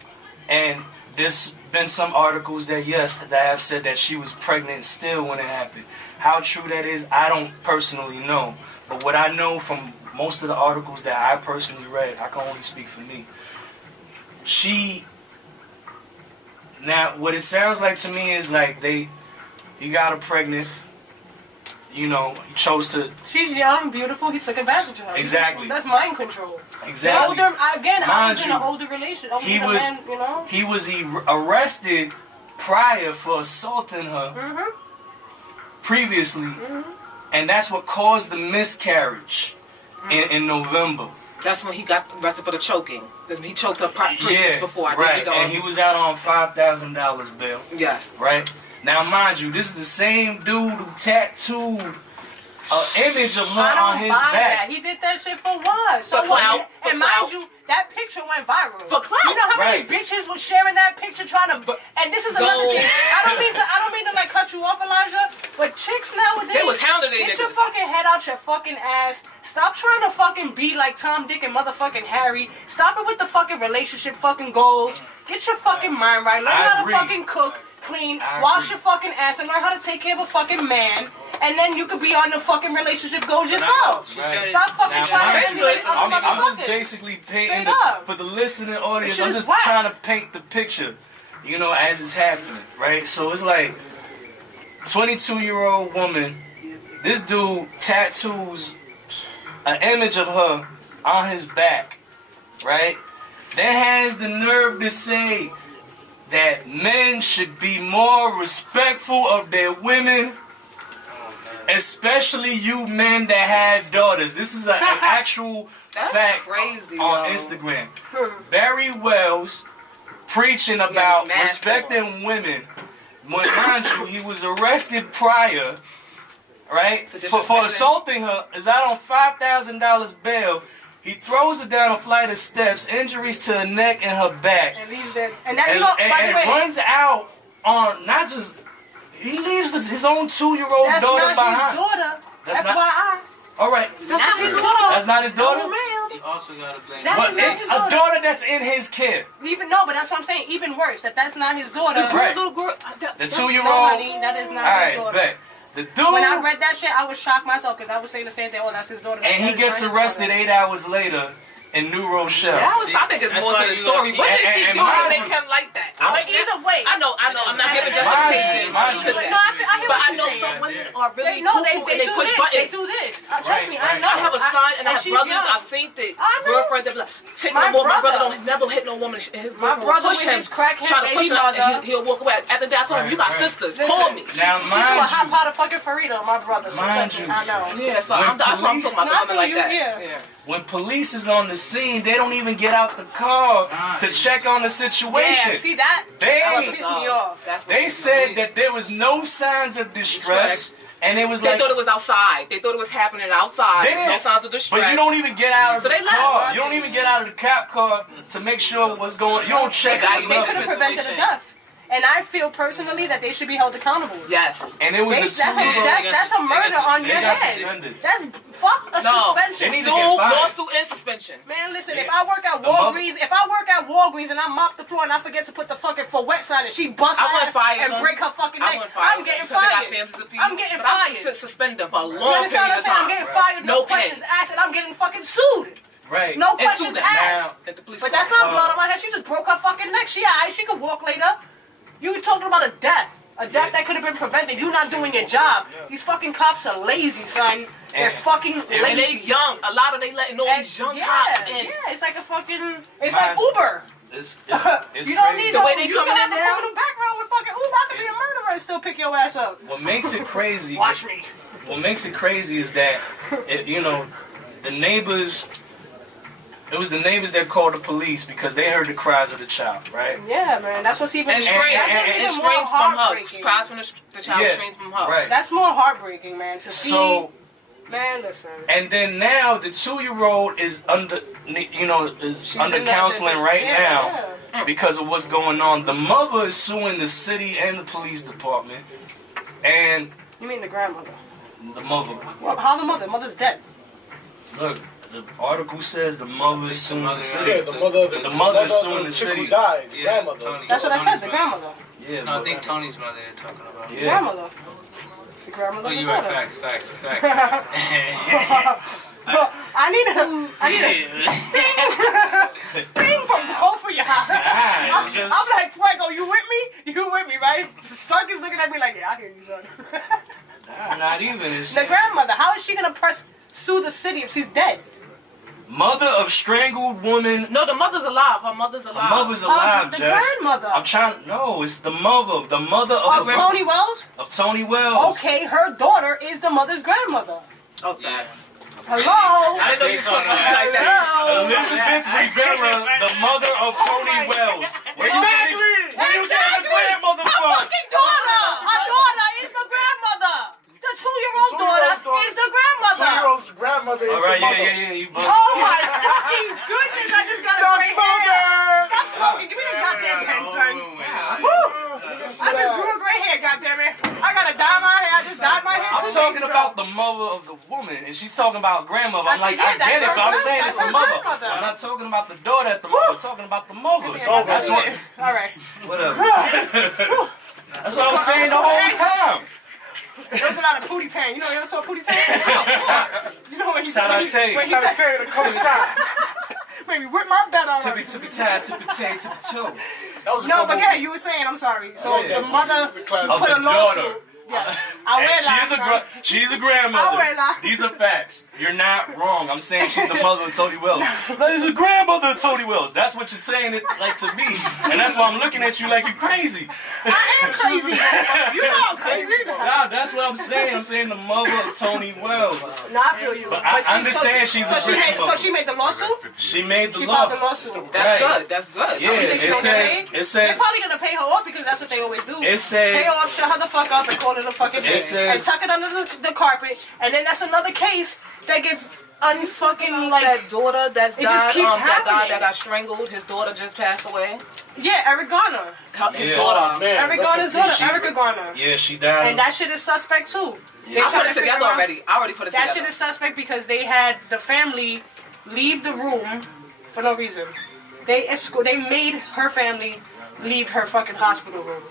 and there's been some articles that have said that she was pregnant still when it happened. How true that is, I don't personally know. But what I know from most of the articles that I personally read, I can only speak for me. Now, what it sounds like to me is like he got her pregnant. You know, he chose to. She's young, beautiful. He took advantage of her. Exactly. That's mind control. Exactly. The older, again, I was in you, an older relationship. He was arrested prior for assaulting her previously, and that's what caused the miscarriage in November. That's when he got arrested for the choking. He choked her previous before. I right. And he was out on $5,000 bail. Yes. Right. Now, mind you, this is the same dude who tattooed an image of her on his back. That. He did that shit for what? For clout. And mind you, that picture went viral. For clout. You know how many bitches was sharing that picture trying to? And this is another thing. I don't mean to like cut you off, Elijah. But chicks nowadays, they was hounding they get niggas. your fucking head out your fucking ass. Stop trying to fucking be like Tom, Dick, and motherfucking Harry. Stop it with the fucking relationship fucking goals. Get your fucking mind right. Learn how to fucking cook, clean, wash your fucking ass, and learn how to take care of a fucking man. And then you could be on the fucking relationship goals yourself. Stop fucking trying to emulate other I'm motherfuckers. just basically painting for the listening audience. This I'm shit is just whack. trying to paint the picture, you know, as it's happening, right? So it's like 22-year-old woman. This dude tattoos an image of her on his back, right? Then has the nerve to say that men should be more respectful of their women. Especially you men that have daughters. This is an actual fact crazy, on Instagram. Barry Wells preaching about respecting women. When, mind you, he was arrested prior, right, for assaulting her. Is out on $5,000 bail. He throws her down a flight of steps, injuries to her neck and her back, and leaves that. And that, you know, by the way, runs out on not just. He leaves his own 2-year-old daughter behind. That's not his daughter. That's not. FYI. All right. That's not his daughter. That's not his daughter. No, ma'am. He also got a blame. But it's a daughter that's in his care. Even no, but that's what I'm saying. Even worse, that's not his daughter. Right. Little girl. The 2-year-old. No, honey, that is not his daughter. Bet. The dude. When I read that shit, I was shocked myself because I was saying the same thing. Oh, that's his daughter. And he gets arrested 8 hours later in New Rochelle. I think it's more to the story. What did she do to make him like that? But either way, I know. I'm not giving justification. But I know some women are really cool and they push buttons. They do this. Trust me, I know. I have a son and I have brothers. I've seen the girlfriends that be like, take no more. My brother don't never hit no woman. His my brother push with him, his crackhead try to push baby him, mother. and he'll walk away. After that, I told him, you got sisters. Call me. Now, She do a hot pot of fucking Farida, my brother. So Mind you, I know. Yeah, so that's why I'm talking about the women like that. Yeah. When police is on the scene, they don't even get out the car to check on the situation. Yeah, see that? That would piss me off. They said that there was no signs of distress, and it was they like thought it was outside. They thought it was happening outside. No signs of distress. But you don't even get out of So the they car. left. You don't even get out of the cop car to make sure what's going. You don't check. They could have prevented a death. And I feel personally that they should be held accountable. Yes. And it was that's a murder on your head. That's fuck a suspension. Lawsuit and suspension. Man, listen, if I work at Walgreens, and I mop the floor and I forget to put the fucking for wet sign and she busts her ass and break her fucking neck, I'm getting fired. I'm getting fired. I'm suspend them for a long You understand what I'm period of saying? time. I'm getting fired. No questions asked, and I'm getting fucking sued. Right. No questions asked. But that's not blood on my head. She just broke her fucking neck. She alright. She could walk later. You talking about a death. A death that could have been prevented. You not doing your job. These fucking cops are lazy, son. They're fucking lazy. And they young. A lot of they letting all these young cops in. Yeah, it's like a fucking. It's like Uber. It's you don't need the way they you coming can in have now. a criminal background with fucking Uber. I could be a murderer and still pick your ass up. What makes it crazy? Watch me. What makes it crazy is that the neighbors. It was the neighbors that called the police because they heard the cries of the child, right? Yeah, man. That's what's even. And screams from her. Cries from the child screams from her. Right. That's more heartbreaking, man. To see. Man, listen. And then now the 2-year-old is under, under counseling right now because of what's going on. The mother is suing the city and the police department, and you mean the grandmother? The mother. Well, how the mother? The mother's dead. Look, the article says the mother is suing the city. Yeah, the mother is suing the city. Who died, yeah, grandmother. Tony, That's what I said. The mother. grandmother. Yeah, no, I think Tony's mother they're talking about. The grandmother. The grandmother. Oh, you're right. Facts. Well, I need a thing from both of y'all. just. I'm like, Fuego, you with me? You with me, right? Stuck is looking at me like, yeah, I hear you, son. Not even. It's The grandmother, how is she gonna sue the city if she's dead? mother of strangled woman. No, the mother's alive. Her mother's alive. Her mother's alive, the Jess. grandmother. I'm trying. No, it's the mother. The mother of Tony Wells? Of Tony Wells. Okay, her daughter is the mother's grandmother. Oh, facts. Hello? I didn't know you were talking like that. Elizabeth Rivera, the mother of Tony Wells. Exactly. Where you getting the grandmother Her from? fucking daughter. Her daughter is the grandmother. The 2-year-old daughter is the grandmother. 2-year-old's grandmother is All right, the mother. yeah. You both. Oh my fucking goodness! I just got Stop a gray smoking! hair. Stop smoking! Give me the goddamn pen, son. Woo! I just grew a gray hair, goddammit. I gotta dye my hair. I just dyed my hair. I'm 2 talking days ago. about the mother of the woman, and she's talking about grandmother. I'm I like, said, yeah, I get that's it, her but I'm grandmother. saying That's it's a her mother. grandmother. I'm not talking about the daughter at the mother. I'm talking about the mother. So that's what. All right. Whatever. That's what I was saying the whole time. There's a lot of Pootie Tang. You know, you ever saw Pootie Tang? You know when he said, when he Gotta said, tell you to come time. baby, whip my bed on. Tippy tie, tippy tay, tippy toe. That was a No, good but movie. yeah, you were saying, I'm sorry. So Yeah. the mother It's a classic. Of put the a lawsuit. daughter. Yeah. And she's a grandmother. Abuela. These are facts. You're not wrong. I'm saying she's the mother of Tony Wells. Like, she's a grandmother of Tony Wells. That's what you're saying it like to me. And that's why I'm looking at you like you're crazy. I am crazy. You know I'm crazy. Nah, that's what I'm saying. I'm saying the mother of Tony Wells. No, I feel you. But I understand she's a grandmother. So she made the lawsuit? She made the She filed the lawsuit. lawsuit. That's Right. good. That's good. Yeah, You think she it gonna get paid? says, They're probably gonna pay her off because that's what they always do. It says- pay her off, shut her the fuck up, and call it a fucking thing, says- and tuck it under the carpet, and then that's another case that gets unfucking like That daughter that's It just died, keeps that guy happening. that got strangled, his daughter just passed away. yeah, Eric Garner, His Yeah. daughter. Man, Eric rest in Garner's peace. daughter, Erica Garner, yeah, she died. and that shit is suspect too. They I trying put to it figure together out- already. I already put it That together. shit is suspect because they had the family leave the room for no reason. They made her family leave her fucking hospital room.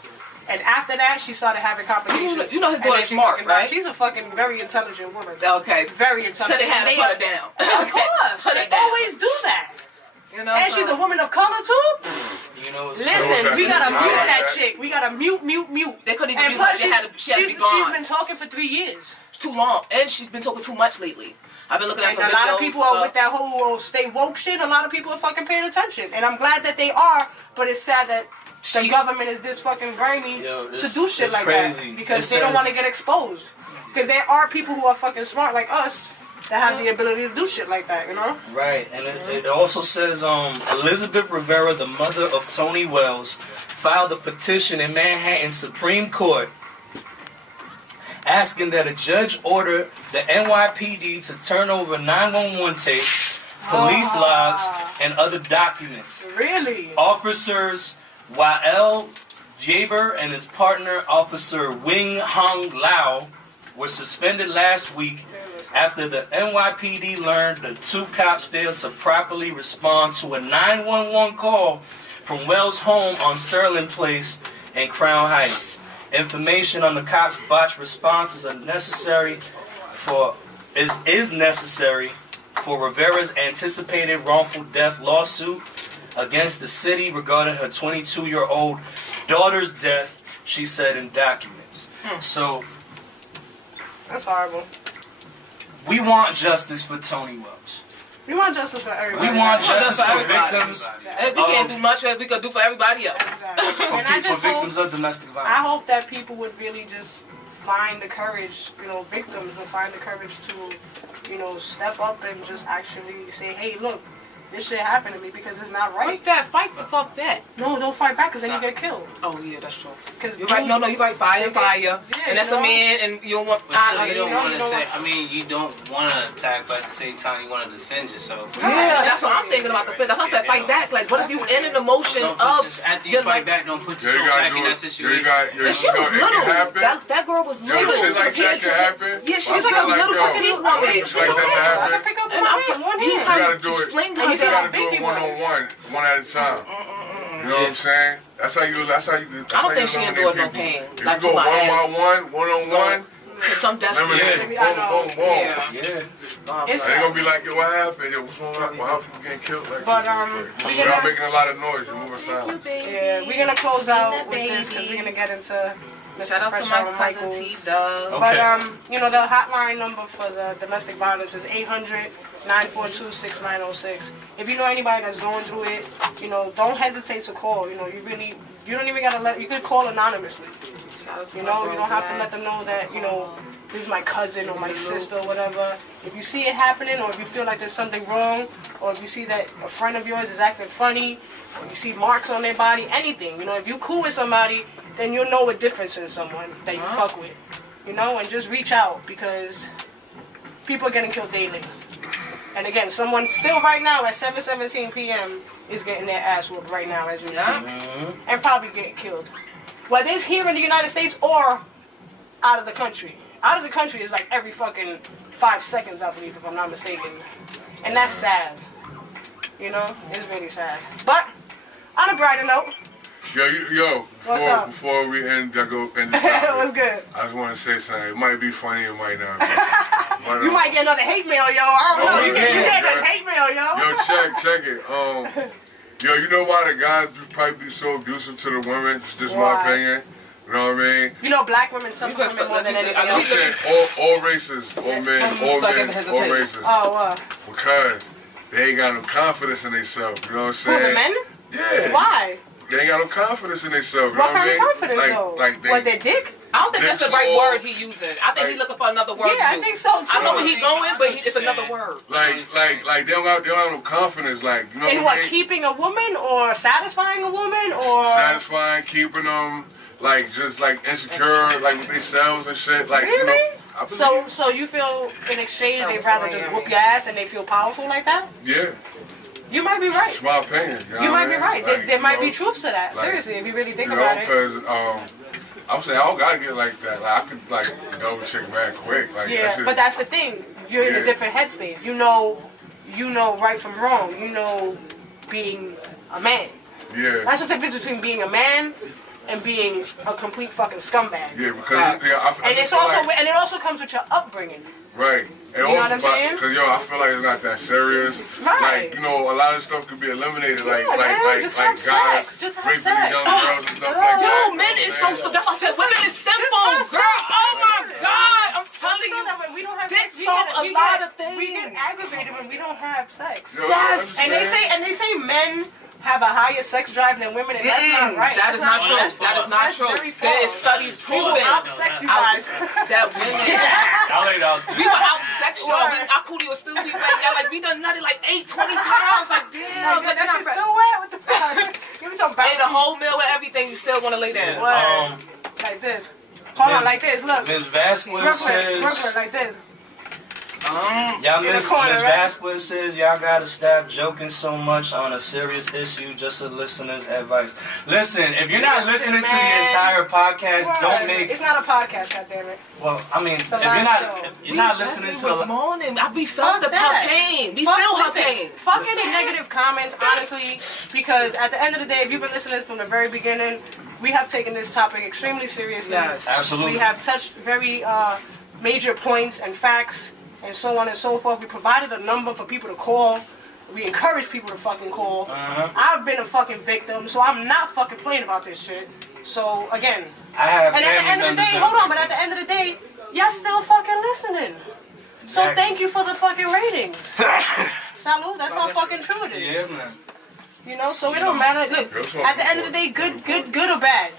And after that, she started having complications. You know his And then daughter's she smart, fucking died. right? She's a fucking very intelligent woman. Okay. Very So intelligent. they had to put her down. Of course. Put They it down. always do that. You know, And so- she's a woman of color too. You know, it's Listen, we gotta I mute like that that. chick. We gotta mute. They couldn't even And use plus, her. She had to be she's gone. been talking for 3 years. Too long. And she's been talking too much lately. I've been looking at And some a lot of videos people are with that whole stay woke shit. A lot of people are fucking paying attention. And I'm glad that they are, but it's sad that the government is this fucking grimy Yo, to it's- do shit it's like crazy. that. Because It they don't says- want to get exposed. Because there are people who are fucking smart like us that have the ability to do shit like that, you know? Right, and it also says Elizabeth Rivera, the mother of Tony Wells, filed a petition in Manhattan Supreme Court asking that a judge order the NYPD to turn over 911 tapes, police logs, and other documents. Really? Officers Wael Jaber and his partner, Officer Wing Hong Lau, were suspended last week after the NYPD learned the two cops failed to properly respond to a 911 call from Wells' home on Sterling Place and Crown Heights. Information on the cops' botched responses are necessary for Rivera's anticipated wrongful death lawsuit against the city regarding her 22-year-old daughter's death, she said in documents. So That's horrible. we want justice for Tony Wells. We want justice for everybody. We want justice for everybody. victims. And we can't do much as we could do for everybody else. Exactly. For And I people, just hope, victims of domestic I violence. hope that people would really just find the courage, victims will find the courage to, step up and just actually say, hey, look, this shit happened to me because it's not right. Fuck that. Fight the fuck that. No, don't fight back because then you get killed. Oh, yeah, that's true. Cause You're right. No, you're right. Fire and fire. And that's a man, and you don't want... But still, you don't you want to know say. what? I mean, you don't want to attack, but at the same time, you want to defend yourself. Yeah, that's what I'm thinking about the fence. That's why I said fight back. Like, what if you in an emotion Don't of... put just after you fight back, don't put Yeah, you yourself gotta back do in that it. situation. And she was It can little. happen. That girl was Yo, little. shit like that compared can to- happen. Yeah, she was I like a feel little yo, petite woman. shit like that can I happen. can pick up And I'm one he hand. kind gotta of do it. explained And her you You gotta gotta do it one-on-one, one at a time. You know what I'm saying? That's how you. I don't think she endured no pain. If Like you go to my one ass. by one, one-on-one, Some desperate. Boom, boom, boom. Yeah. It's They gonna be like, yo, what happened? Yo, what's wrong? How people getting killed like But, this? Without making a lot of noise, you move silence. yeah, we're gonna close out with this because we're gonna get into Shout out to my cousin T-Dub. But you know, the hotline number for the domestic violence is 800-942-6906. If you know anybody that's going through it, you know, don't hesitate to call. You know, you don't even gotta you could call anonymously. You know, you don't have to let them know that, you know, this is my cousin or my sister or whatever. If you see it happening, or if you feel like there's something wrong, or if you see that a friend of yours is acting funny, or you see marks on their body, anything, you know, if you're cool with somebody, then you'll know a difference in someone that you fuck with. You know, and just reach out, because people are getting killed daily. And again, someone still right now at 7:17 p.m. is getting their ass whooped right now as we speak. And probably get killed. Whether it's here in the United States or out of the country. Out of the country is like every fucking 5 seconds, I believe, if I'm not mistaken. And that's sad. You know? It's really sad. But, on a brighter note. Yo, before we end this topic, What's good? I just want to say something. It might be funny, it might not be. But, you might get another hate mail, yo. I don't know. You get this hate mail, yo. Yo, check it. Yo, you know why the guys probably be so abusive to the women? It's just my opinion. You know what I mean? You know, black women suffer from it more than anything I'm else. saying all races, all men, all races. Oh, Because they ain't got no confidence in themselves. You know what I'm saying? Who, the men? Yeah. Why? They ain't got no confidence in themselves. What kind of confidence, though? Like what, their dick? I don't think that's the right word he using. I think he's looking for another word. Yeah, I think so too. I know where he's going, but it's another word. Like they don't have no confidence. Like, you know in what I mean? Keeping a woman or satisfying a woman or satisfying, keeping them like just like insecure, like with themselves and shit. Like, really? You know, so you feel in exchange they'd rather just whoop your ass and they feel powerful like that? Yeah. You might be right. It's my opinion. You might be right. Like, there might be truth to that. Like, seriously, if you really think about it. Because I'm saying I don't gotta get like that. Like I could like double check mad quick. Like, yeah, but that's the thing. You're in a different headspace. You know right from wrong. You know being a man. Yeah. That's the difference between being a man and being a complete fucking scumbag. Yeah, because and it also comes with your upbringing. Right. And you know what I'm saying? Because I feel like it's not that serious. Right. Like, a lot of stuff could be eliminated. Like just like have guys sex. Just have raping sex. these young girls and stuff like that. Dude, men is so stupid. That's why I said women is simple, girl. Oh my God, I'm telling you. When we don't have dick sex, solve a lot of things. We get aggravated when we don't have sex. Yes. And they say men have a higher sex drive than women, and that's not right. That is not true. That is not true. There is studies proving out-sex you guys. that women. Y'all laid out too. We were out-sex, y'all. Our cootie was still be wet. Y'all like we done nutted like 8, 20 times. Like damn, that shit's still wet. What the fuck? Give me some bouncy. Ate a whole meal and everything. You still want to lay down? Like this. Hold on, like this. Look. Ms. Vasquez says. Brooklyn, like this. Ms. Vasquez says y'all gotta stop joking so much on a serious issue. Just a listener's advice. Listen, if you're not listening to the entire podcast, don't make. It's not a podcast, goddammit. Well, I mean, if you're not listening to the morning, we felt her pain. We feel her pain. Fuck any negative comments, honestly, because at the end of the day, if you've been listening from the very beginning, we have taken this topic extremely seriously. Yes, absolutely. We have touched very major points and facts and so on and so forth. We provided a number for people to call. We encourage people to fucking call. I've been a fucking victim, so I'm not fucking playing about this shit. So again, and at the end of the day, hold on, but at the end of the day, y'all still fucking listening. So thank you for the fucking ratings. Salud, that's how fucking true it is. Yeah, man. You know, so it don't matter. Look, at the end of the day, good or bad,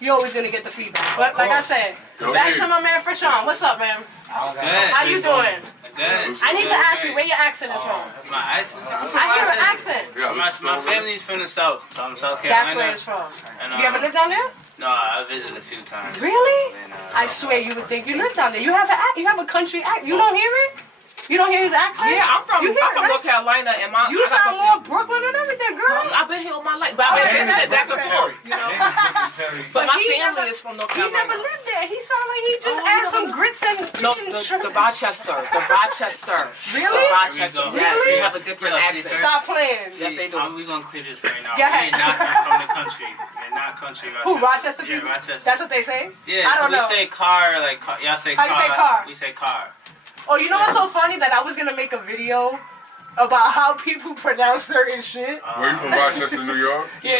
you're always gonna get the feedback. But like I said, back to my man Frishon. What's up, man? How you doing? Good. I need to ask you where your accent is from. My accent? I hear an accent. My family's from the South, so I'm South Carolina. That's where it's from. And, You ever lived down there? No, I visited a few times. Really? And, I swear you would think you lived down there. You have a country accent. You don't hear it? You don't hear his accent? Yeah, I'm from North Carolina, and you sound more Brooklyn and everything, girl. I've been here all my life, but I've been back and forth. You know. But my he family never- is from North He Carolina. never lived there. He sounded like he just had some grits and No, chicken the Rochester. The Rochester. Really? The Rochester. Here we go. Yes, Really? they have a different Yeah, accent. Stop playing. Yes, they do. We're gonna clear this right now. Go ahead. We're not from the country. We're not country Rochester. Who, Rochester Yeah, people? Rochester. That's what they say? Yeah, I don't we know. say car, like car. Y'all say How car. you say car? We say car. Oh, you know what's so funny? That I was going to make a video about how people pronounce certain shit. Where you from, Rochester, New York? Yeah.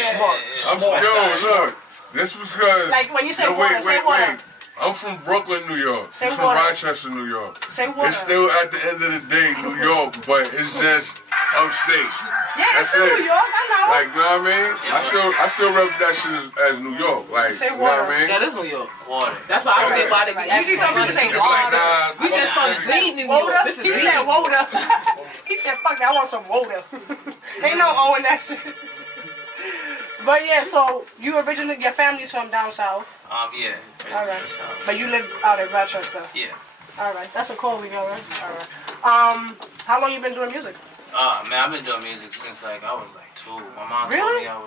I'm from, yo, look, this was because... Like when you say yo, water, say water. I'm from Brooklyn, New York. Say He's from water. Rochester, New York. Say water. It's still, at the end of the day, New York, but it's just upstate. Yeah, it's That's still it. New York. I know. Like, you know what I mean? I still rep that shit as New York. Like, Say you know what water. I mean? That is New York. Water. That's why I don't get why they be Usually asking some people for say money. It's like, nah, We just from Z, New Water? York. This is He Z. said water. He said, fuck that, I want some water. Ain't no O in that shit. But yeah, so you originally, your family's from down south. Yeah. All right. But you live out in Rochester. Yeah. All right. That's a call we got, right? All right. How long you been doing music? Man, I've been doing music since like I was like 2. My mom told Really? me I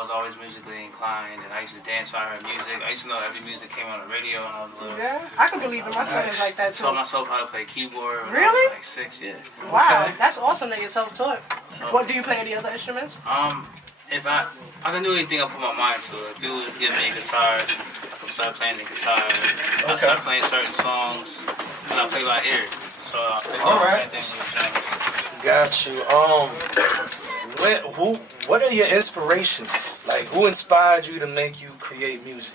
was always musically inclined, and I used to dance when I heard music. I used to know every music came on the radio when I was little. Yeah. I can believe it. My son is like that too. Taught myself how to play keyboard when I Really? was like 6. Yeah. Wow. That's awesome that you're self-taught. So, What, do you play any other instruments? if I can do anything I put my mind to. If you was give me a guitar, I can start playing the guitar. I start playing certain songs, and I play by ear. So I pick up the same thing with the drums. Got you. What are your inspirations? Like, who inspired you to make you create music?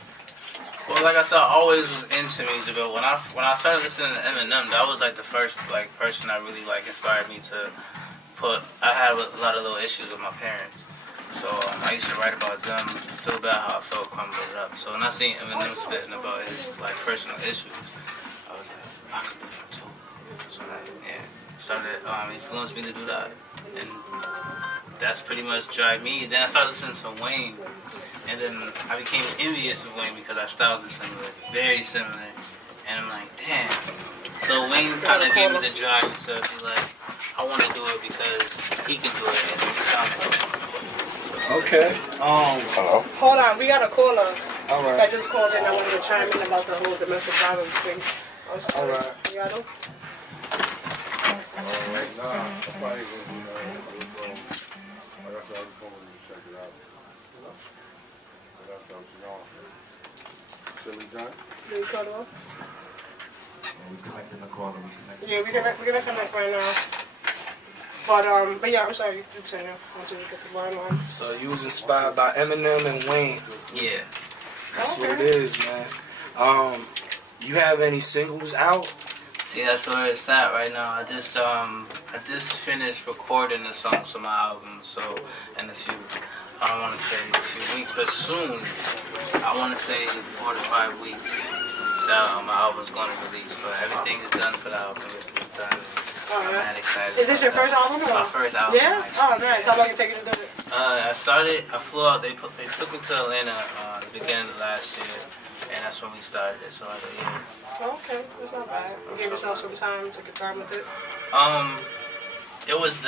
Well, like I said, I always was into music, but when I started listening to Eminem, that was like the first like person that really like inspired me to put. I had a lot of little issues with my parents, so I used to write about them, feel bad how I felt, crumble it up. So when I seen Eminem spitting about his like personal issues, I was like, I can do that too. So that started influenced me to do that, and that's pretty much drive me. Then I started listening to Wayne. And then I became envious of Wayne because our styles are similar, very similar. And I'm like, damn. So Wayne kind of gave me the drive to be like, I want to do it because he can do it and it sounds good. Okay. Hello? Hold on, we got a caller All that right. just called in. I wanted to chime in about the whole domestic violence thing. I'm sorry. All right. You got him? Did we cut off? Yeah, we're gonna connect right now. But yeah, I'm sorry. You keep saying once you get the line on. So you was inspired by Eminem and Wayne. Yeah. That's what it is, man. You have any singles out? See, that's where it's at right now. I just finished recording the songs for my album, so in a few, I don't want to say a few weeks, but soon, I want to say 4 to 5 weeks that my album's going to release. But everything is done for the album. It's done. I'm not excited. Is this your first album? My first album. Yeah? Oh, nice. How long did it take you to do it? I flew out, they took me to Atlanta the beginning of last year, and that's when we started it, so like a year. Oh, okay. That's not bad. You gave yourself some time to get time with it. It was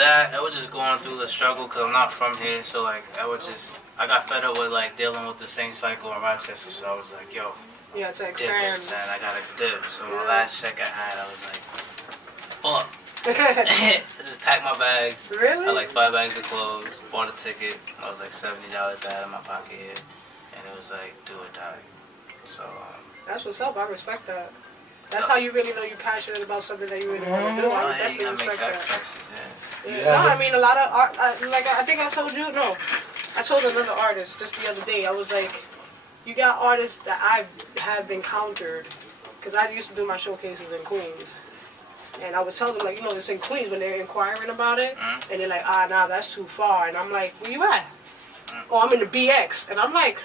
just going through the struggle because I'm not from here, so like I got fed up with like dealing with the same cycle in Rochester, so I was like, yo, Yeah, to dip expand. it, and I got a dip. So my last check I had, I was like, fuck. I just packed my bags. Really? I had like 5 bags of clothes, bought a ticket. I was like $70 I had in my pocket here, and it was like do or die. So That's what's up. I respect that. That's how you really know you're passionate about something that you really want to do. I would you definitely gotta make respect that. sacrifices. Yeah. Yeah. No, I mean a lot of art. I think I told you. No, I told another artist just the other day. I was like, you got artists that I have encountered because I used to do my showcases in Queens, and I would tell them like, you know, it's in Queens when they're inquiring about it, and they're like, nah, that's too far, and I'm like, where you at? Oh, I'm in the BX, and I'm like,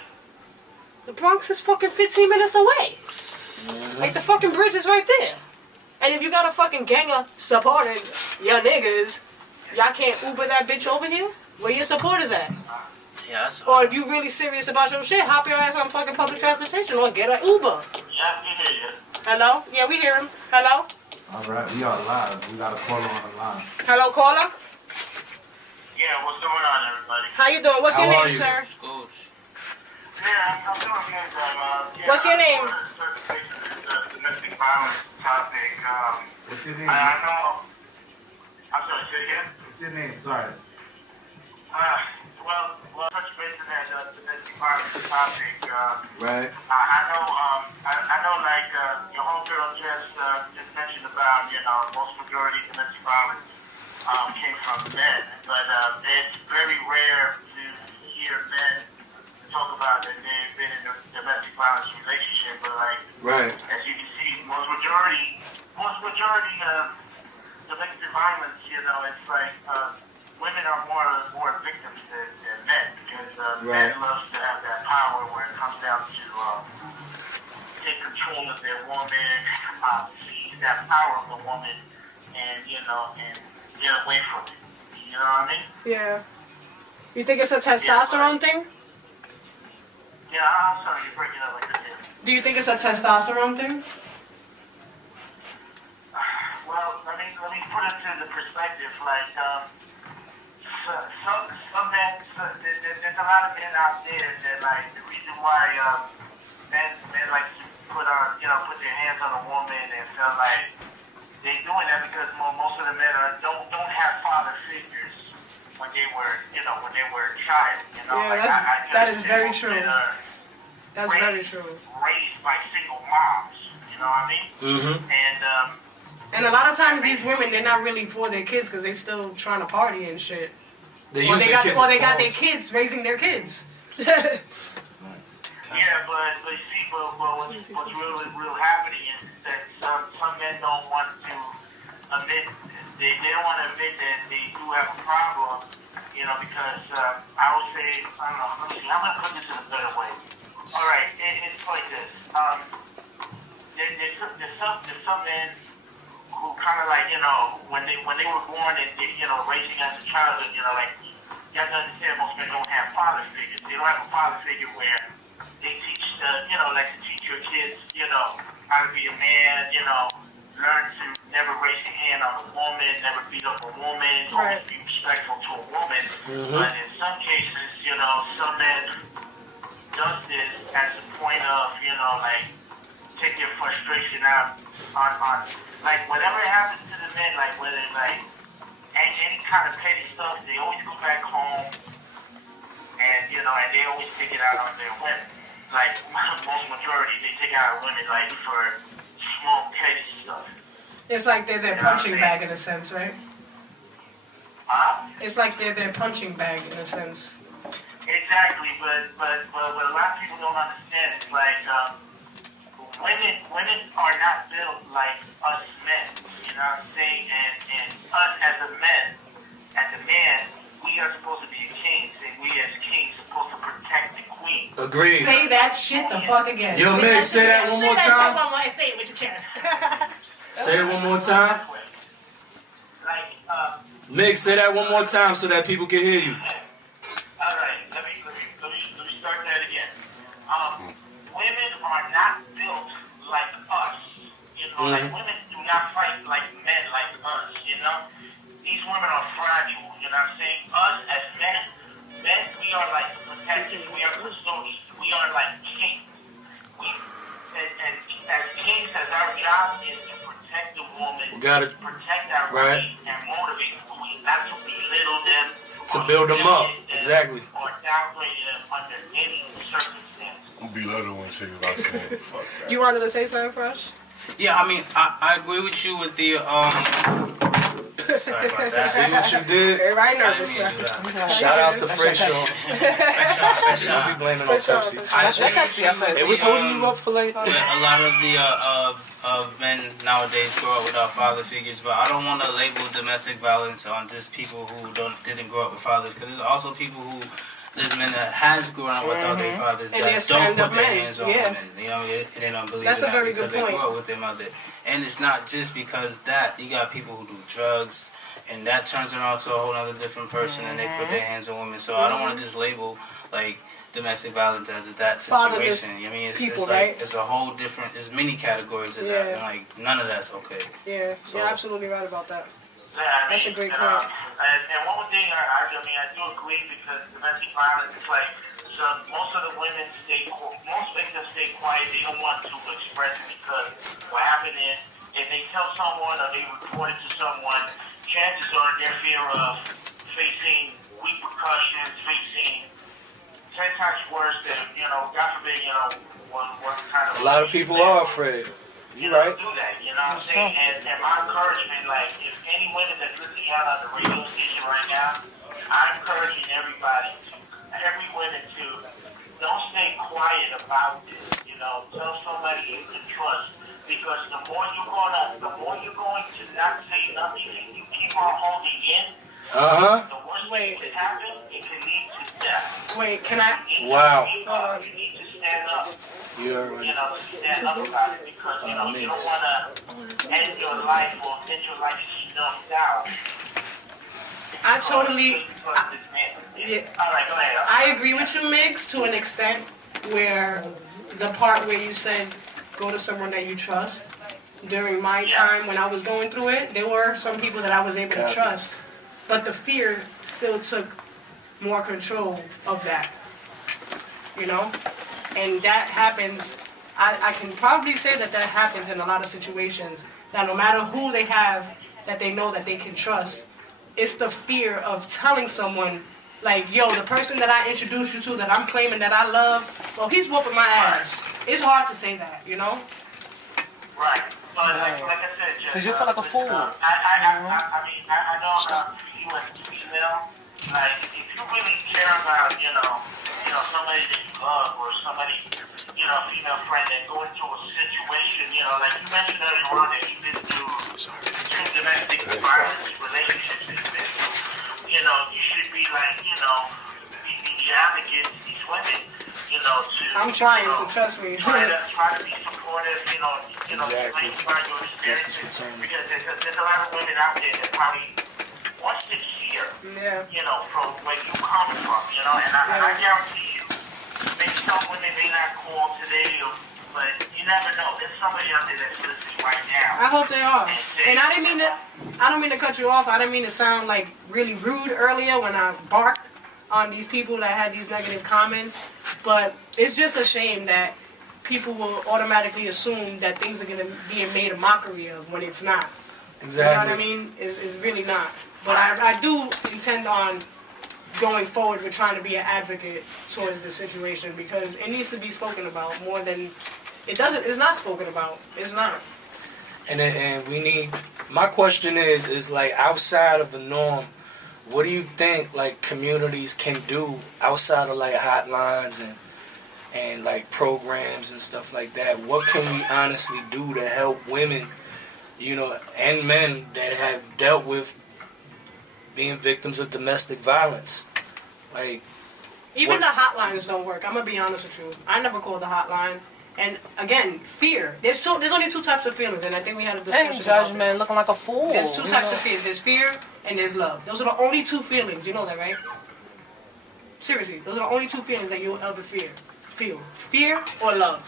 the Bronx is fucking 15 minutes away. Like the fucking bridge is right there. And if you got a fucking gang of supporting your niggas, y'all can't Uber that bitch over here? Where your supporters at? Yeah, that's Or if you really serious about your shit, hop your ass on fucking public transportation or get an Uber. Yeah, we hear you. Hello? Yeah, we hear him. Hello? Alright, we are live. We got a caller on the line. Hello, caller? Yeah, what's going on, everybody? How you doing? What's your How are name, you? sir? Scooch. What's your name? Domestic violence topic. What's your name? I know. I'm sorry, say it again? What's your name? Sorry. Well, touch base on that domestic violence topic. Right. I know, like your homegirl just mentioned about, most majority of domestic violence came from men, but it's very rare to hear men talk about that they've been in a domestic violence relationship, but like, right. as you can see, most majority of domestic violence, it's like women are more victims than men, because right. men love to have that power where it comes down to take control of their woman, seize that power of the woman, and and get away from it. You know what I mean? Yeah. You think it's a testosterone thing? Yeah, I'm sorry, you're breaking up like this here. Do you think it's a testosterone thing? Well, let me put it into perspective. Like, some men, there's a lot of men out there that, like, the reason why men like to put their hands on a woman and feel like they're doing that because most of the men don't have father figures when they were a child. Yeah, that is very true. That's very true. Raised by single moms, you know what I mean? Mm-hmm. And a lot of times these women, they're not really for their kids because they're still trying to party and shit. They Or they got their kids raising their kids. Yeah, but see, what's real happening is that some men don't want to admit, they don't want to admit that they do have a problem, because I would say, I don't know, let me see, I'm going to put this in a better way. All right, it's like this. There's some men who kind of like, when they were born and raising as a child, like, you have to understand most men don't have father figures. They don't have a father figure where they teach, like to teach your kids, how to be a man, learn to never raise your hand on a woman, never beat up a woman, always be respectful to a woman. Mm-hmm. But in some cases, some men does this as a point of, like, take their frustration out on like, whatever happens to the men, like, whether it's, like, any kind of petty stuff, they always go back home and, and they always take it out on their women. Like, most majority, they take out on women, like, for small petty stuff. It's like they're their punching bag in a sense, right? Huh? It's like they're their punching bag in a sense. Exactly, but what a lot of people don't understand is, like, women are not built like us men, you know what I'm saying? And us as a man, we are supposed to be kings, and we as kings are supposed to protect the queen. Agreed. Say that shit the fuck again. Yo, Mick, say that one more time. Say that shit one more. Say it with your chest. Say it one more time. Like, Mick, say that one more time so that people can hear you. all right, let me start that again. Women are not built like us, like women do not fight like men like us, These women are fragile, you know what I'm saying? Us as men, we are like protectors, we are custodians, we are like kings. And as kings, as our job is to protect the woman, protect our queen, and motivate the queen, not to belittle them, to build them up, exactly. Or downgrade them under any circumstance. Belittle when shit about saying fuck that. You wanted to say something, Fresh? Yeah, I mean, I agree with you with the sorry about that. See what you did? Everybody nervous now. Shout outs to Fresh Show. Don't be blaming on Pepsi. It was holding you up for like. A lot of the men nowadays grow up without father figures, but I don't want to label domestic violence on just people who didn't grow up with fathers, because there's also people who. There's men that has grown up without their fathers and that don't put their hands on women. And they don't believe That's in a very that because good point. they grew up with their mother. And it's not just because that. You got people who do drugs, and that turns them out to a whole other different person, and they put their hands on women. So I don't want to just label like domestic violence as that situation. I mean, it's like it's a whole different. There's many categories of that, and like none of that's okay. Yeah, you're absolutely right about that. That's a great point. And one more thing, I do agree because domestic violence is like, so most of the women most victims stay quiet. They don't want to express it because what happened is, if they tell someone or they report it to someone, chances are they're fear of facing repercussions, facing 10 times worse than, God forbid, one kind of... A lot of people are afraid. You know, do that, you know what I'm saying? And my encouragement, like, if any women that's listening out on the radio station right now, I'm encouraging every woman to don't stay quiet about this, tell somebody you can trust, because the more you're going to not say nothing and you keep on holding in, the worst thing that happen, it can lead to death. Wait, can I? Wow. You need to stand up. You're right. Stand up about it because, you don't want to end your life or end your life snuffed out. I totally... Yeah. All right, go ahead. I agree with you, Migs, to an extent, where the part where you said go to someone that you trust. During my time when I was going through it, there were some people that I was able to trust, but the fear still took more control of that, And that happens, I can probably say that happens in a lot of situations, that no matter who they have that they know that they can trust, it's the fear of telling someone, like, yo, the person that I introduced you to, that I'm claiming that I love, well, he's whooping my ass. It's hard to say that, Right. But like I said, because you feel like a fool. I mean, I know you as a female, like, if you really care about, somebody that you love or somebody, female friend that go into a situation, like you mentioned earlier on that you've been through 2 domestic violence relationships that you've been through, you should be like, be the advocate to these women, to... I'm trying, so trust me. Try to be supportive, explain about your experiences, because there's a lot of women out there that probably wants to hear, from where you come from, and I guarantee you, maybe some women may not call today, but you never know. There's somebody out there that's listening right now. I hope they are. And I don't mean to cut you off. I didn't mean to sound like really rude earlier when I barked on these people that had these negative comments, but it's just a shame that people will automatically assume that things are going to be made a mockery of when it's not. Exactly. You know what I mean? It's really not. But I do intend on going forward with trying to be an advocate towards the situation, because it needs to be spoken about more than it's not spoken about. It's not. And we need, my question is like, outside of the norm, what do you think like communities can do outside of like hotlines and like programs and stuff like that? What can we honestly do to help women, and men that have dealt with being victims of domestic violence? Like, even the hotlines don't work. I'm gonna be honest with you. I never called the hotline. And again, fear. There's only 2 types of feelings, and I think we had a discussion And about judgment, that. looking like a fool. There's 2 types of fears. There's fear and there's love. Those are the only 2 feelings. You know that, right? Seriously, those are the only 2 feelings that you'll ever feel. Fear or love.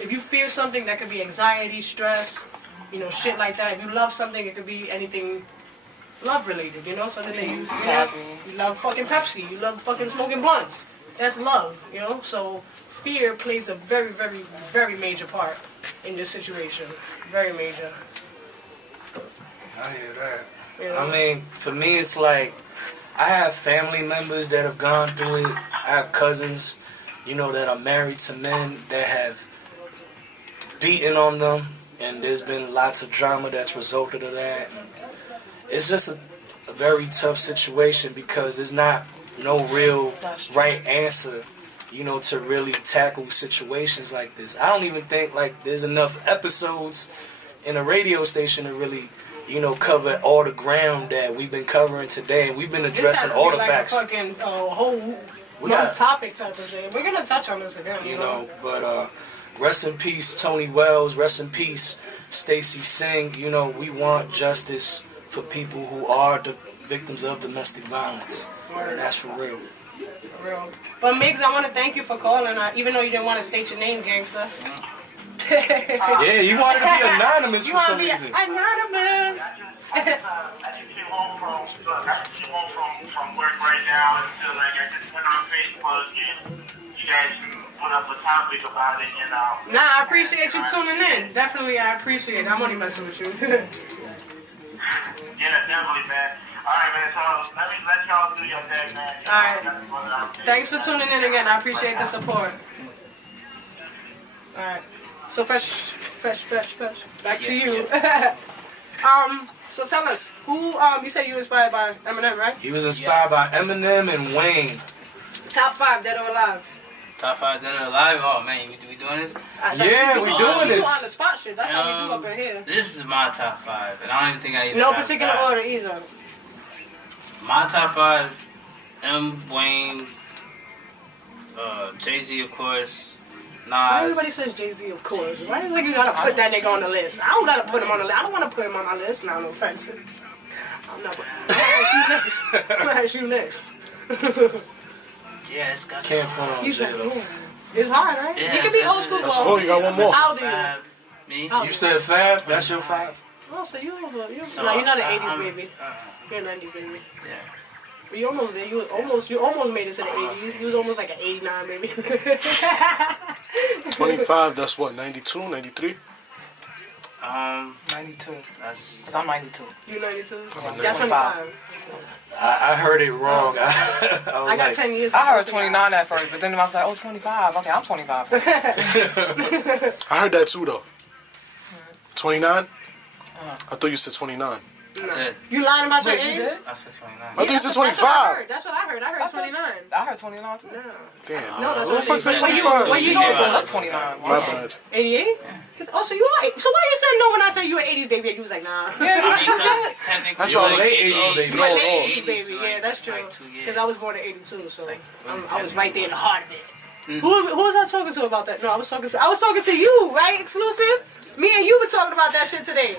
If you fear something, that could be anxiety, stress, shit like that. If you love something, it could be anything love related, something that you love fucking Pepsi, you love fucking smoking blunts. That's love, So fear plays a very, very, very major part in this situation. Very major. I hear that. I mean, for me, it's like, I have family members that have gone through it. I have cousins, that are married to men that have beaten on them, and there's been lots of drama that's resulted of that. It's just a very tough situation, because there's not no real right answer, to really tackle situations like this. I don't even think like there's enough episodes in a radio station to really, cover all the ground that we've been covering today, and we've been addressing all the facts. This has to be like a fucking whole topic type of thing. We're gonna touch on this again, But rest in peace, Tony Wells. Rest in peace, Stacey Singh. We want justice for people who are the victims of domestic violence. And that's for real. For real. But Migs, I want to thank you for calling, even though you didn't want to state your name, gangster. Yeah, you wanted to be anonymous for some reason. Anonymous. I just came home from work right now, and so like I just went on Facebook and you guys put up a topic about it, and Nah, I appreciate you tuning in. Definitely, I appreciate it. I'm only messing with you. yeah, definitely, man. All right, man. So let y'all do your thing, man. All right. Thanks for tuning in again. I appreciate the support. All right. So fresh. Back to you. So tell us, who you said you were inspired by Eminem, right? He was inspired by Eminem and Wayne. Top 5 dead or alive. Top 5 dead or alive? Oh man, we doing this? Yeah, we doing this. On the spot shit. That's how we do up in here. This is my top 5, and I don't even think I even No have particular that. order either. My top 5: Wayne, Jay-Z, of course, Nas. Why everybody says Jay-Z, of course? Why is it you gotta put that nigga on the list? I don't gotta put him on the list. I don't want to put him on my list. Now, no offense. I'm not. I'm gonna ask you next. Yeah, it's got Can't front on He's Jay, like, though. yeah. It's hard, right? Yeah, he can be old school. That's 4. You got one more. I'll do it. Me? You said 5? That's your 5? Oh, so you're So, no, you're not an 80s I'm- baby. You're an 90s baby. Yeah. But you almost there. You almost made it to the 80s. You was almost like an 89 baby. 25, that's what, 92, 93? 92. That's I'm 92. You 92? I'm That's 25. I heard it wrong. I I got 10 years. I heard 29 at first, but then I was like, oh, 25. Okay, I'm 25. I heard that too, though. 29? I thought you said 29. You lying about your Wait, you age? did? I said 29. I thought you said That's what I 25. heard. That's what I heard. I heard 29. I heard 29 too. Damn. No, that's Who the what fuck they said said. 25? Well, you You know don't what? look 29. My bad. 88? Oh, so you are. So why you said no when I said you were 80s baby? You was like, nah. Because technically, That's why I was late 80s, baby. You were thrown late off. 80s baby. Yeah, that's true. Like 2 years. Because I was born in 82, so like I was right there in the heart of it. Who was I talking to about that? No, I was talking to you, right? Exclusive. Me and you were talking about that shit today.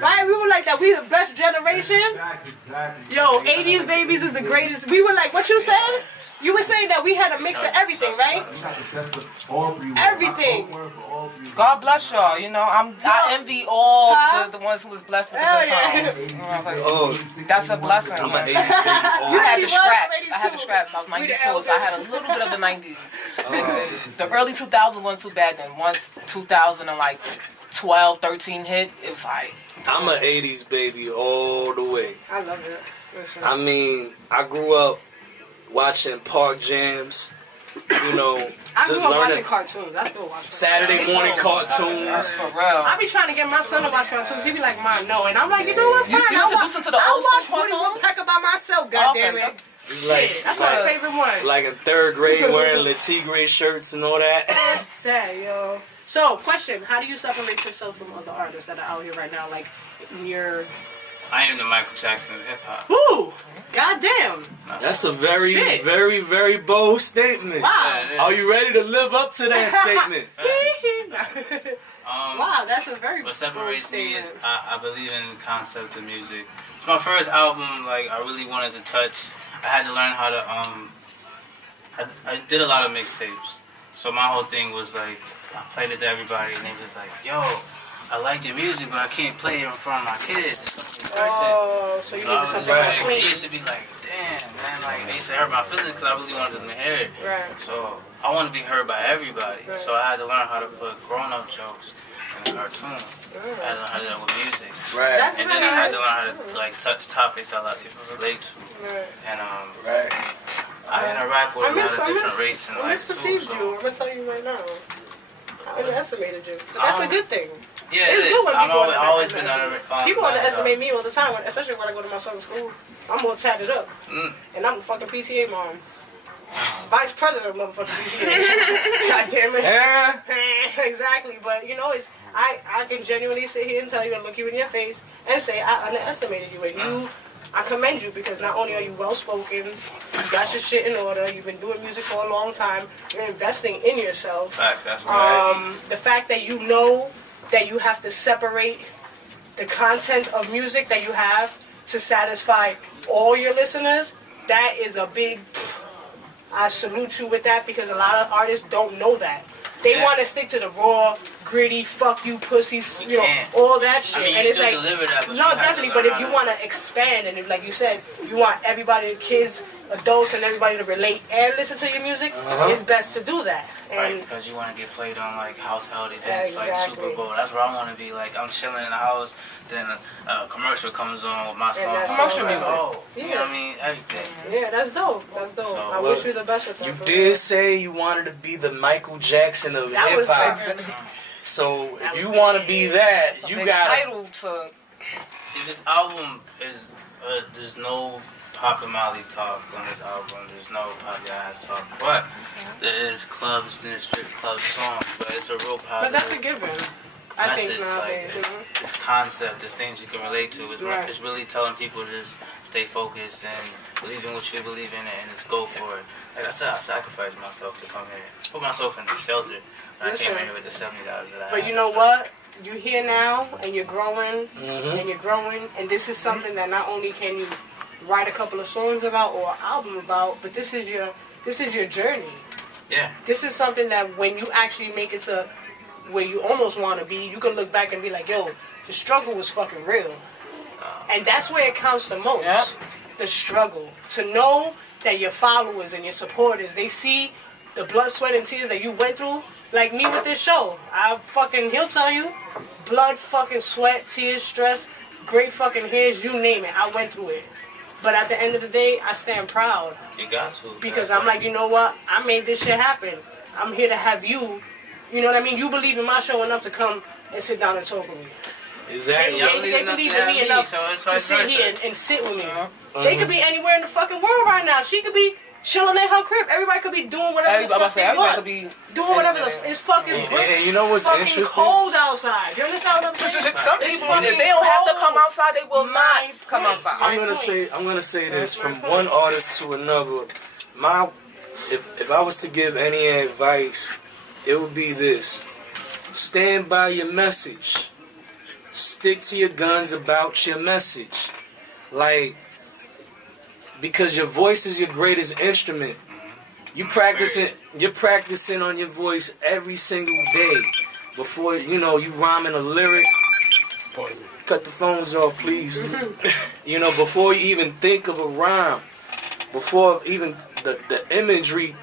Right? We were like that. We the best generation. Exactly. Yo, 80s babies is the greatest. We were like, what you said? You were saying that we had a mix of everything, right? Everything. God bless y'all. You know, I envy all the ones who was blessed with the Hell good yeah. songs. You know, like, Oh, that's a blessing. I'm man. an 80s baby. I had the was scraps. I had 82. the scraps. I was We the 92, so I had a little bit of the 90s. The early 2000s wasn't too bad then. Once 2000 and like 12, 13 hit, it was like, I'm an 80s baby all the way. I love it. Listen. I mean, I grew up watching park jams, you know, I just grew up watching learning cartoons. I still watch them. Saturday morning cartoons. for real. I be trying to get my son to watch cartoons. He be like, Mom, no. And I'm like, you know what? You fine. still I introduce him to the I old watch school Woody cartoons? Woodpecker by myself, Okay, goddammit. It's like, Shit, that's my favorite one. like in 3rd grade wearing Le Tigre shirts and all that. Dang, yo. So, question: how do you separate yourself from other artists that are out here right now? Like, you're. I am the Michael Jackson of hip hop. Woo! Goddamn! That's a very, Shit. very, very bold statement. Wow! Are you ready to live up to that statement? Wow, that's a very What bold separates me is statement. I believe in the concept of music. It's my first album. Like I really wanted to touch. I had to learn how to I did a lot of mixtapes. So my whole thing was like I played it to everybody, and they was like, "Yo, I like your music, but I can't play it in front of my kids." Oh, so you So I needed was something like, more they clean. used to be like, "Damn, man!" Like they used to hurt my feelings because I really wanted them to hear it. Right. So I want to be heard by everybody. Right. So I had to learn how to put grown-up jokes in a cartoon. I had to learn how to do that with music. Right. That's And really then I had to hard. learn how to like touch topics that a lot of people relate to. Right. And Right. I interact with a lot of different races in I life too. misperceived So. you. I'm gonna tell you right now. I underestimated you. So that's a good thing. Yeah, It's it good is. when I've people always been underestimate under. People underestimate me all the time, especially when I go to my son's school. I'm all tatted up. And I'm a fucking PTA mom. Vice president of motherfucking PTA. God damn it. Yeah. Exactly. But, you know, it's I can genuinely sit here and tell you and look you in your face and say I underestimated you. And I commend you because not only are you well-spoken, you got your shit in order, you've been doing music for a long time, you're investing in yourself. Facts, that's right. The fact that you know that you have to separate the content of music that you have to satisfy all your listeners, that is a big, I salute you with that because a lot of artists don't know that. They want to stick to the raw, gritty, fuck you, pussies, you know, all that shit. I mean, you and it's still like, deliver that, but no, you have to definitely. But learn if you how want to expand, and if, like you said, you want everybody, kids, adults, and everybody to relate and listen to your music, it's best to do that. And right, because you want to get played on like household events, like Exactly. Super Bowl. That's where I want to be. Like I'm chilling in the house, then a commercial comes on with my song. that's Commercial like, music. oh, you know what I mean? Everything. yeah, that's dope. That's dope. So, I wish you the best with that. You for did real. say you wanted to be the Michael Jackson of That hip was hop. fucking- So if you want to be that, you Big got title to. This album is there's no Pop and Molly talk on this album. There's no Pop Your Ass talk, but there is clubs and strip club songs. But it's a real positive. But that's a given. I think message, like nowadays. it's concept, it's things you can relate to. It's, Right. it's really telling people to just stay focused and believe in what you believe in and just go for it. Like I said, I sacrificed myself to come here, put myself in the shelter. And I came Listen. here with the $70 that I But had. you know what? You're here now, and you're growing, Mhm. and you're growing, and this is something that not only can you write a couple of songs about or an album about, but this is your journey. Yeah. This is something that when you actually make it to where you almost want to be, you can look back and be like, yo, the struggle was fucking real. And that's where it counts the most. Yep. The struggle. To know that your followers and your supporters, they see the blood, sweat, and tears that you went through. Like me with this show. He'll tell you, blood, fucking sweat, tears, stress, great fucking hairs, you name it. I went through it. But at the end of the day, I stand proud. You got to. Because I'm like, you know what? I made this shit happen. I'm here to have you. You know what I mean? You believe in my show enough to come and sit down and talk with me. exactly. They believe in me enough to sit here and sit with me. They could be anywhere in the fucking world right now. She could be chilling in her crib. Everybody could be doing whatever the fuck they Everybody want. could be Doing whatever it's fucking And you know what's fucking interesting? cold outside. You understand what I'm saying? Some It's people, fucking if they don't have to come cold. outside, they will My not come point. outside. I'm gonna say this from one artist to another. If I was to give any advice, it would be this: stand by your message. Stick to your guns about your message. Like, because your voice is your greatest instrument. You're practicing on your voice every single day. Before you rhyming a lyric. Cut the phones off, please. Before you even think of a rhyme, before even the imagery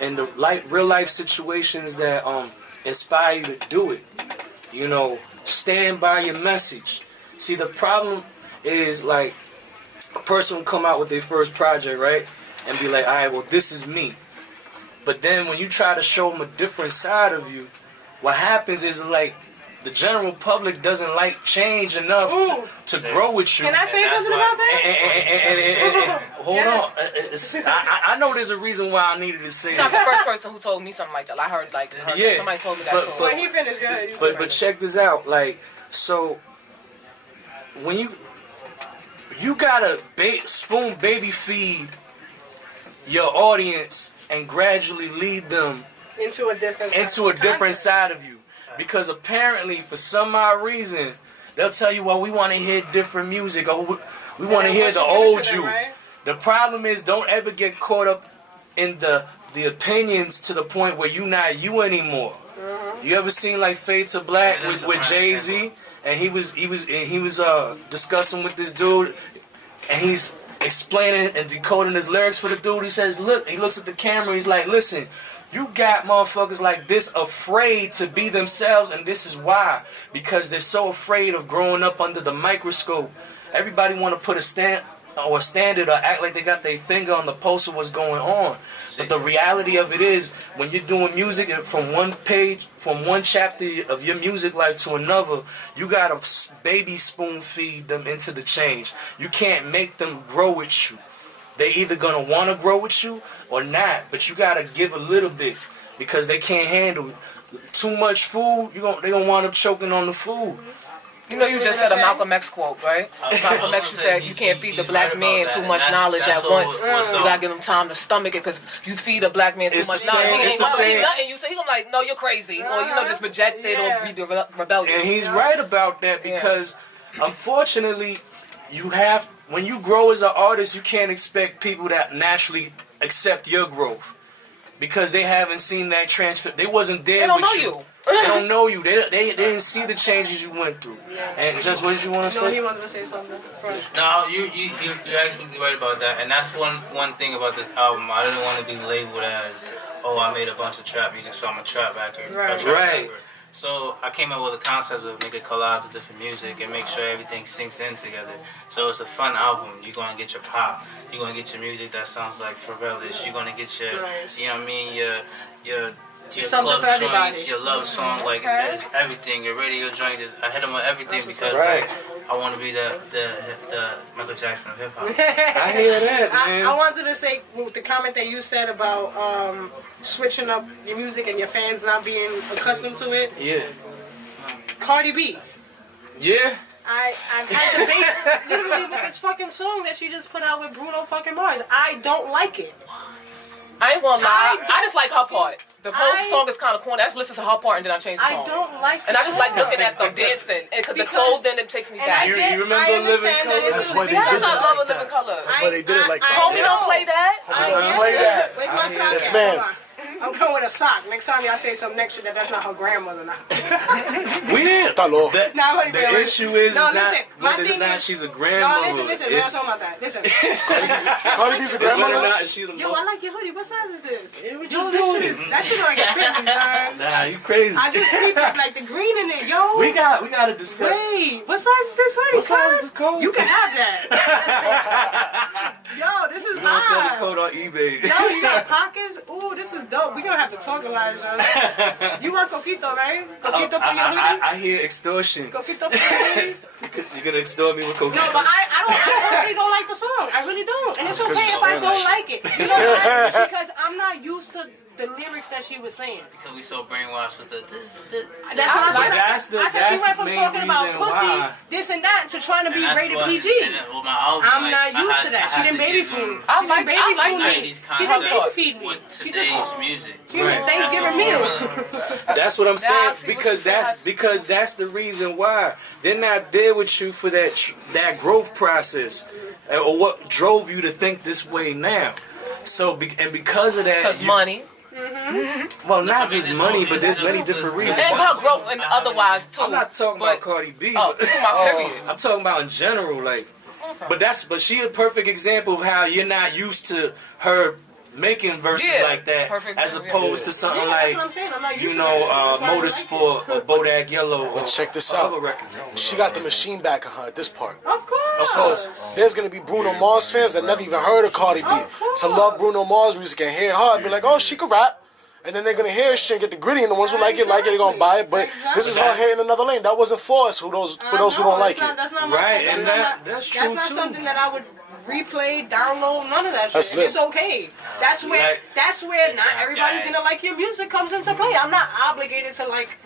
and the real life situations that inspire you to do it. Stand by your message. See, the problem is, like, a person will come out with their first project, right? And be like, all right, well, this is me. But then when you try to show them a different side of you, what happens is, like, the general public doesn't like change enough to grow with you. Can I say something about that? And hold on. I know there's a reason why I needed to say You're not this. the first person who told me something like that. I heard Yeah, somebody told me that but- too. When he finished, go ahead. But check this out, like, so when you gotta spoon baby feed your audience and gradually lead them into a different different side of you, because apparently for some odd reason they'll tell you, well, we want to hear different music, or we want to hear the old you. Right? The problem is, don't ever get caught up in the opinions to the point where you're not you anymore. You ever seen like Fade to Black with Jay-Z, and he was discussing with this dude, and he's explaining and decoding his lyrics for the dude. He says, look, he looks at the camera, he's like, listen, you got motherfuckers like this afraid to be themselves, and this is why. Because they're so afraid of growing up under the microscope. Everybody want to put a standard or act like they got their finger on the pulse of what's going on. But the reality of it is, when you're doing music from one chapter of your music life to another, you gotta baby spoon feed them into the change. You can't make them grow with you. They either gonna want to grow with you or not, but you gotta give a little bit, because they can't handle too much food. They gonna wind up choking on the food. You know, you just said a Malcolm X quote, right? Malcolm X said you can't feed the black man too much knowledge at once. You gotta give him time to stomach it, because you feed a black man too much knowledge, he ain't gonna eat nothing. You say he gonna like, no, you're crazy, or just reject it or be rebellious. And he's right about that, because unfortunately, when you grow as an artist, you can't expect people that naturally accept your growth. because they haven't seen that transfer. They wasn't there. They don't with know you. They don't know you. They didn't see the changes you went through. And just what did you want to No, say? he wanted to say something. Right. No, you're absolutely right about that, and that's one thing about this album. I didn't want to be labeled as, oh, I made a bunch of trap music, so I'm a trap actor. Right. Right. So I came up with a concept of make a collage of different music and make sure everything sinks in together. So it's a fun album. You're gonna get your pop. You're gonna get your music that sounds like Pharrellish. You're gonna get your, Nice. you know what I mean, your Something club for everybody. joints, your love song, like it's everything. Your radio joint is. I hit them with everything because Right. like, I want to be the Michael Jackson of hip hop. I hear that, man. I wanted to say with the comment that you said about switching up your music and your fans not being accustomed to it. Yeah. Cardi B. Yeah. I've had debates literally with this fucking song that she just put out with Bruno fucking Mars. I don't like it. I ain't gonna lie. I I just like her part. The whole song is kind of corny. I just listen to her part and then I change the I song. don't like And I just like the looking at them dancing. Because the Because- clothes then it takes me And back. You I remember Living understand that Colour? it's That's a why they yes, did Yes, I it love like a living color. That's why they did it like that. Homie don't play that. Play that. Where's my sock? Yes, at? ma'am. Hold on. I'm going with a sock. Next time y'all say something next to that's not her grandmother now. We didn't. Está loco. The, Nah, what do you the mean? issue is No, not listen, my whether or thing not is- she's a No, grandmother. listen, we're not It's, talking about that. Listen. Cardi B's a it's whether or grandmother. not she's a Yo, I like your hoodie. What size is this? Yeah, what Yo, you this doing? shit is, that shit like a fit me, son. Nah, you crazy. I just keep like the green in it, yo. we got to discuss. Wait, what size is this hoodie, What size cuz? is this coat? You can have that. Yo, this is You want to sell the hot. coat on eBay? Yo, you got pockets? Ooh, this is dope. We gonna have to talk a lot, yo. You want Coquito, right? Coquito for your hoodie? I hear extortion. Coquito for your hoodie? You're gonna extort me with cocaine. No, but I personally don't like the song. I really don't. And it's That's 'cause okay you're if I don't Spanish. like it. You know why? Because I'm not used to the lyrics that she was saying. Because we so brainwashed with the. That's what I said. That's the- I said that's she went the from main talking about reason pussy, why. this and that, to trying to be And that's rated what- PG. and that's what my album, I'm like, not I used had- to that. I She had didn't to baby give food. them She didn't baby I like food me. 90s She didn't baby concept feed me. with She today's just music. she was Thanksgiving meal. That's what I'm Now, saying see what because you said. that's the reason why they're not there with you for that growth process, or what drove you to think this way now. So because of that, Because money. well, not just money, but there's many different reasons. And her growth and otherwise too. I'm not talking but, about Cardi B. Oh, but- to my period. I'm talking about in general, like. But she a perfect example of how you're not used to her making verses Yeah, like that, perfect as example, opposed to something Yeah, like, that's what I'm saying. I'm not used you to know, that shit. That's why I don't like Motorsport or Bodak Yellow. Or But check this other out. records. She got the machine back on her at this part. Of course. So there's gonna be Bruno Mars fans that never even heard of Cardi B to love Bruno Mars music and hear her and be like, oh, she could rap. And then they're gonna hear shit and get the gritty, and the ones who like it, they're gonna buy it. But this is her hitting another lane. That wasn't for us, for those who don't like it. That's not my Right, fault. and that's true, That's not too. something that I would replay, download, none of that shit. That's lit. It's okay. That's where not everybody's gonna like your music comes into play. I'm not obligated to like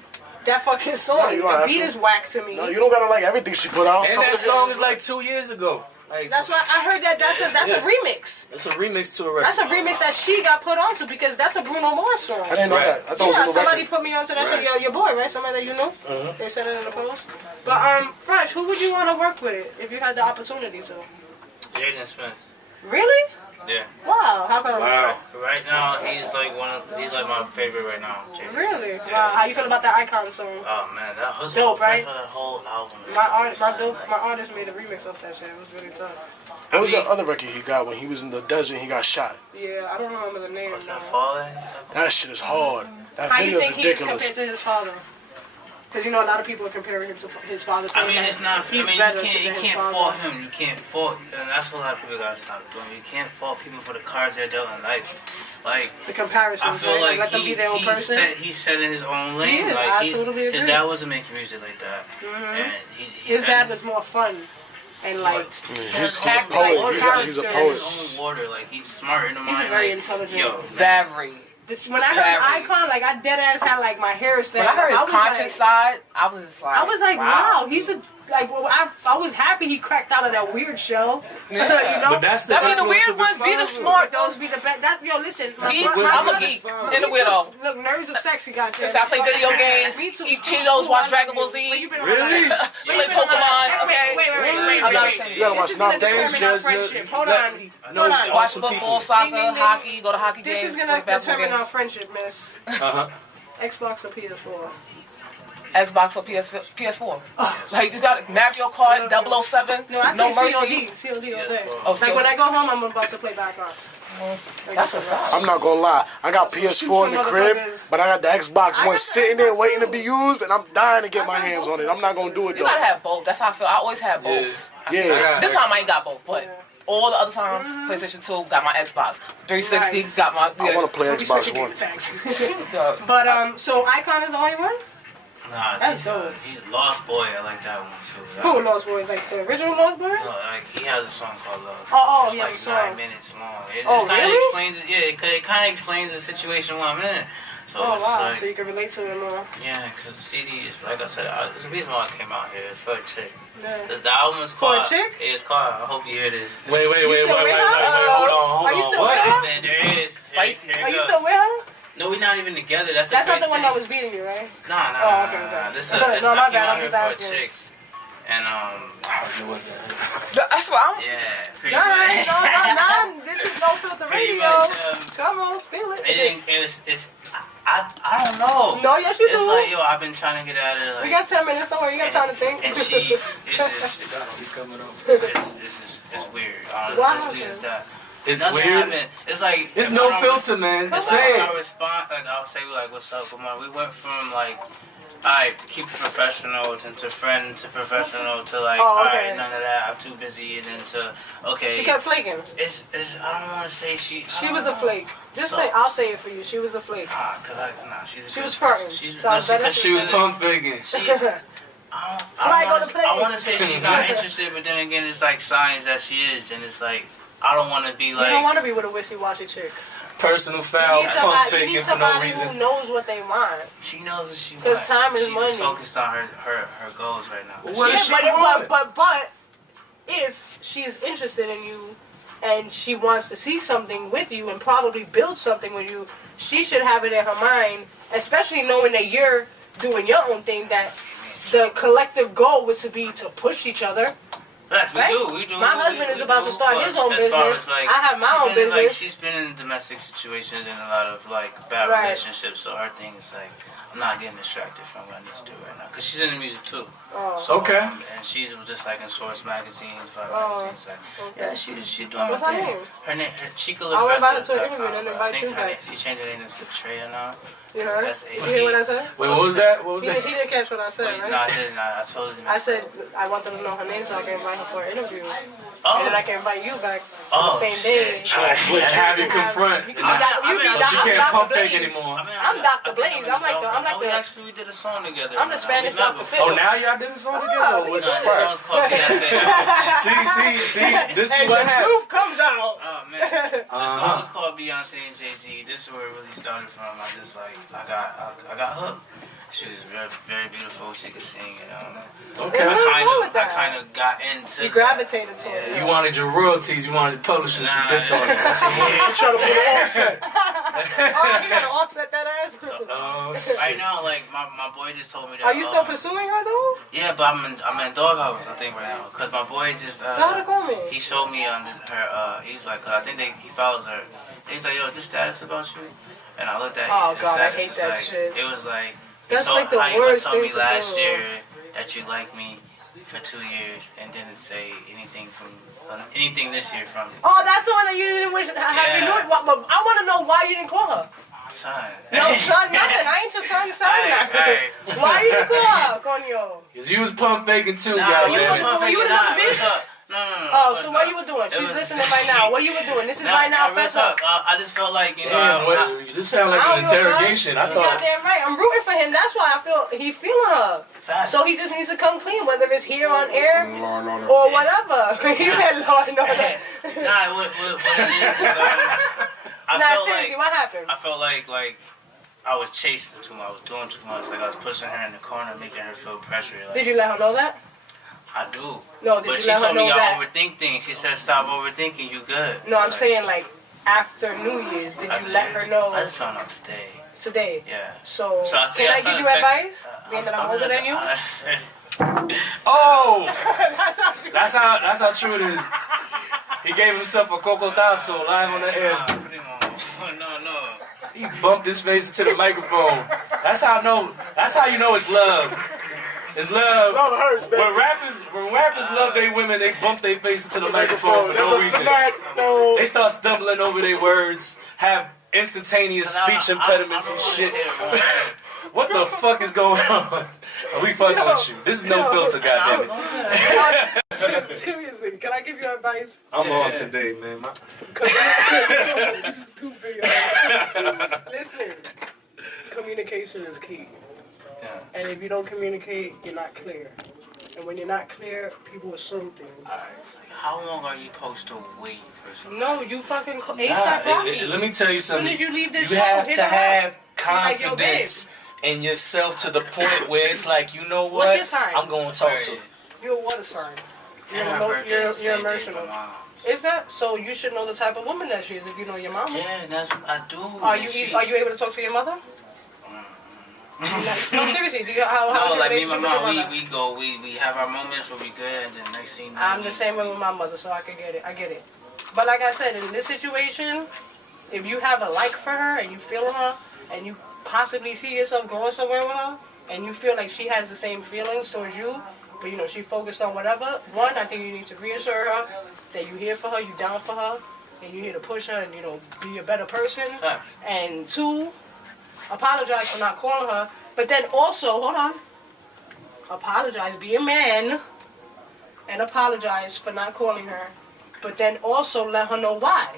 that fucking song. No, you don't The have beat to. is whack to me. No, you don't gotta like everything she put out. And Some that of the song bitches- is like 2 years ago. Like, That's why I heard that's a remix. it's a remix to a record. That's a remix that she got put onto because that's a Bruno Mars song. I didn't know Right. that. I thought it was Yeah, on the somebody record. put me onto that Right. shit. Your boy, right? Somebody that you know. They said it in the post. But Fresh, who would you want to work with if you had the opportunity to? Jaden Smith. Really? Yeah. Wow. How come? Wow. Right now, he's like my favorite right now. Jaden Really? Smith. Wow. How you feel about that Icon song? Oh man, that was Dope, right? the whole album. My artist made a remix of that shit. It was really tough. What was the other record he got when he was in the desert and he got shot? Yeah, I don't remember the name. What's that though. falling? That shit is hard. That How you video's think he is ridiculous. compared to his father? Because you know a lot of people are comparing him to his father. I mean, it's not. He's I mean, better you than his can't father. fault him. You can't fault, and that's what a lot of people gotta stop doing. You can't fault people for the cards they're dealt in life. Like, The comparisons, I feel right? like Let them be their own person. he's set in his own lane. He is, Like, I totally agree. his dad wasn't making music like that, and His dad was more fun and like. He's a Act poet. like He's a character. poet. his own water. Like, he's smart in the He's mind. a very like, intelligent. Yo, Very. When I heard Very. Icon, like I dead ass had like my hair When stand. I heard his was conscious like, side, I was like, I was like, wow, he's a like, well, I was happy he cracked out of that weird shell. Yeah. You know? But that's the I mean, the influence weird of his ones be the father. smart. Those be the best. Yo, listen. Geeks, I'm a geek and a weirdo. Look, nerds are sexy, goddamn. I play video games, Me too. eat Cheetos, watch Dragon Ball Z, Really? play Pokemon, okay? Wait. I'm not ashamed. You gotta watch This is gonna Snuff determine our Just friendship. Hold let- on. No, Hold on. Watch some football, people. soccer, Ding, ding, ding. hockey, go to hockey This games, is go gonna to basketball determine our games. friendship, miss. Uh-huh. Xbox or PS4? Xbox or PS4. Like, you got Mario Kart, 007, No, I No think Mercy. COD all day. Oh, Like when I go home, I'm about to play Black Ops. That's what's up. I'm not gonna lie. I got PS4 in the crib, but I got the Xbox One sitting there waiting to be used, and I'm dying to get my hands on it. I'm not gonna do it You gotta though. have both. That's how I feel. I always have both. Yeah. This time I ain't got both, but all the other times, PlayStation 2 got my Xbox, 360 Nice. got my. I wanna play Xbox One. But so Icon is the only one. Nah, That's dope. he's Lost Boy. I like that one too. Who Lost Boys? Like the original Lost Boys? No, like he has a song called Love. Oh, it's he has like a song. 9 minutes long. It Oh, kind of really? explains it. Yeah, it kind of explains the situation where I'm in. So Oh it's wow, like, so you can relate to it more. yeah, because CD is like I said. There's a reason why I came out here. It's for a chick. Yeah. The album is For a called. chick? Yeah, it's called. I hope you hear this. Wait, still with her? hold Are you on. still What? with her? Man, there is. Spicy. Here it Are you goes. still with her? No, we're not even together. That's That's not crazy the one thing. that was beating you, right? Nah. Oh, okay. This No, is my I came bad, out I'm here just for a asking. chick, and It wasn't. That's what I'm. yeah, pretty Guys, much. no. This is no filter Pretty radio. much, Come on, spill it. It's I don't know. No, yes you It's do. like, yo, I've been trying to get out of it. Like, We got 10 minutes. Don't worry, you got time to think. and she, it's just, He's coming up. it's weird. What Honestly, happened? it's that. It's Nothing weird. happened. It's like It's if no I don't- filter, man. It's Say like it. I respond, like I'll say like, "What's up, come on?" We went from like, alright, keep it professional, to friend to professional to like, Oh, okay. alright, none of that. I'm too busy, and then to okay. She kept flaking. It's I don't want to say she. She was a flake. Just So- say, I'll say it for you. She was a flake. She's a She good was flirting. person. She's Sounds better. She was pump faking. Flag on the plate. I want to say she's not interested, but then again, it's like signs that she is, and it's like I don't want to be You like. don't want to be with a wishy-washy chick. Personal You foul, need pump somebody, you faking need for no somebody who reason. knows what they want. She knows what she 'Cause wants. time is She's money. just focused on her goals right now. What does she Yeah, want? but if she's interested in you and she wants to see something with you and probably build something with you, she should have it in her mind, especially knowing that you're doing your own thing, that the collective goal was to be to push each other. Yes, we Right? do. My husband is about to start but his own as far business. as, like, I have my she's own been in, like, business. she's been in domestic situations and a lot of like bad Right. relationships, so her thing is like, I'm not getting distracted from what I need to do right now, because she's in the music too. Oh. So, Okay. And she's just like in Source magazines, Vibe Oh. magazines, like, Okay. yeah, she's doing What's her her thing. name? Her name, Chica I'll invite her LaFessa. to an interview and then invite you back. She changed her name to Treya now. You heard? S-A-T. You hear what I said? Wait, what was that? What was He that? didn't catch what I said, Wait, right? no, I didn't. I told her. I said I want them to know her name so I can invite her for an interview. Oh. And then I can invite you back Oh, the same day. shit. And have you confront. You can be Doc- you can be So Doc- she I'm can't Dr. pump fake Blaze. anymore. I'm Dr. Blaze. I'm like we the. actually did a song together. I'm the Spanish We met Dr. before. Oh, now y'all did a song together? Oh, Or was No, it this first? song's called Beyonce. See, this is And what the happened. truth comes out. Oh man, the song is called Beyonce and Jay-Z. This is where it really started from. I just like I got hooked. She was very, very beautiful. She could sing, and Okay. There's nothing wrong with I that. kind of got into. You gravitated to it. You wanted your royalties, you wanted publishers Nah, to dipped on it. That's what you wanted. I'm trying to put an offset. Oh, you gotta offset that ass. Oh, Right now, like my boy just told me that. Are you still pursuing her though? Yeah, but I'm in Doghouse, I think right now, cause my boy just. So how to call me? He showed me on her. He's like, I think he follows her. He's like, yo, this status about you, and I looked at. Oh, the God, I status, hate it's that like, shit. It was like. That's told, like the how you worst told me thing to last do. year that you liked me for 2 years and didn't say anything anything this year from me. Oh, that's the one that you didn't wish. Have you Yeah. knew it? But I want to know why you didn't call her. Son. No, son, nothing. I ain't your son. Son, Alright, nothing. Why you didn't call her, coño? Because you was pump faking too, Nah, goddamn you it. was- you was another bitch? No. Oh, so what you were doing? She's listening right now. What you were doing? This is right now. Fess up. I just felt like, you know, Damn, what, this sounds like I an don't give a fuck. interrogation. I You're thought. goddamn right. I'm rooting for him. That's why I feel he feeling her. fast. So he just needs to come clean, whether it's here on air Lord, Lord, or whatever. He said, Lord, no. Nah, what it is I Nah, felt seriously, like, what happened? I felt like I was chasing too much. I was doing too much. Like I was pushing her in the corner, making her feel pressure. Like, Did you let her know that? I do. No, did but you she let her told me know y'all that? overthink things. She said stop overthinking. You good. No, I'm saying like after New Year's, did you let her know? I just found out today. Today. Yeah. So I can I give you advice? Being that I'm older than you. Oh, That's how she. that's how true it is. He gave himself a cocotazo live on the air. No. He bumped his face into the microphone. That's how you know it's love. It's love. Love hurts, baby. When rappers love their women, they bump their face into the microphone for no reason. No. They start stumbling over their words, have instantaneous speech impediments and shit. What the fuck is going on? We fucking with you. This is no filter, goddammit. Seriously, can I give you advice? I'm on today, man. You stupid. Listen, communication is key. Yeah. And if you don't communicate, you're not clear. And when you're not clear, people assume things. How long are you supposed to wait for something? No, you fucking ASAP Rocky. Let me tell you something. As soon as you leave this you show, have hit to her up. have Like, yo, confidence in yourself to the point where it's like, you know what? What's your sign? I'm going to talk to her. You're a water sign. And her birthday is the You're same day emotional. as my mom. Is that? So you should know the type of woman that she is if you know your mama. Yeah, I do. Are you able to talk to your mother? No, seriously. How No, is your like me and my relationship with your mom, mother? we have our moments where we good, and then next thing you know, I'm the same way with my mother, so I can get it. I get it. But like I said, in this situation, if you have a like for her and you feel her, and you possibly see yourself going somewhere with her, and you feel like she has the same feelings towards you, but you know she focused on whatever. One, I think you need to reassure her that you're here for her, you're down for her, and you're here to push her and be a better person. Facts. And two, apologize for not calling her, but then also, hold on, apologize, be a man, and apologize for not calling her, but then also let her know why.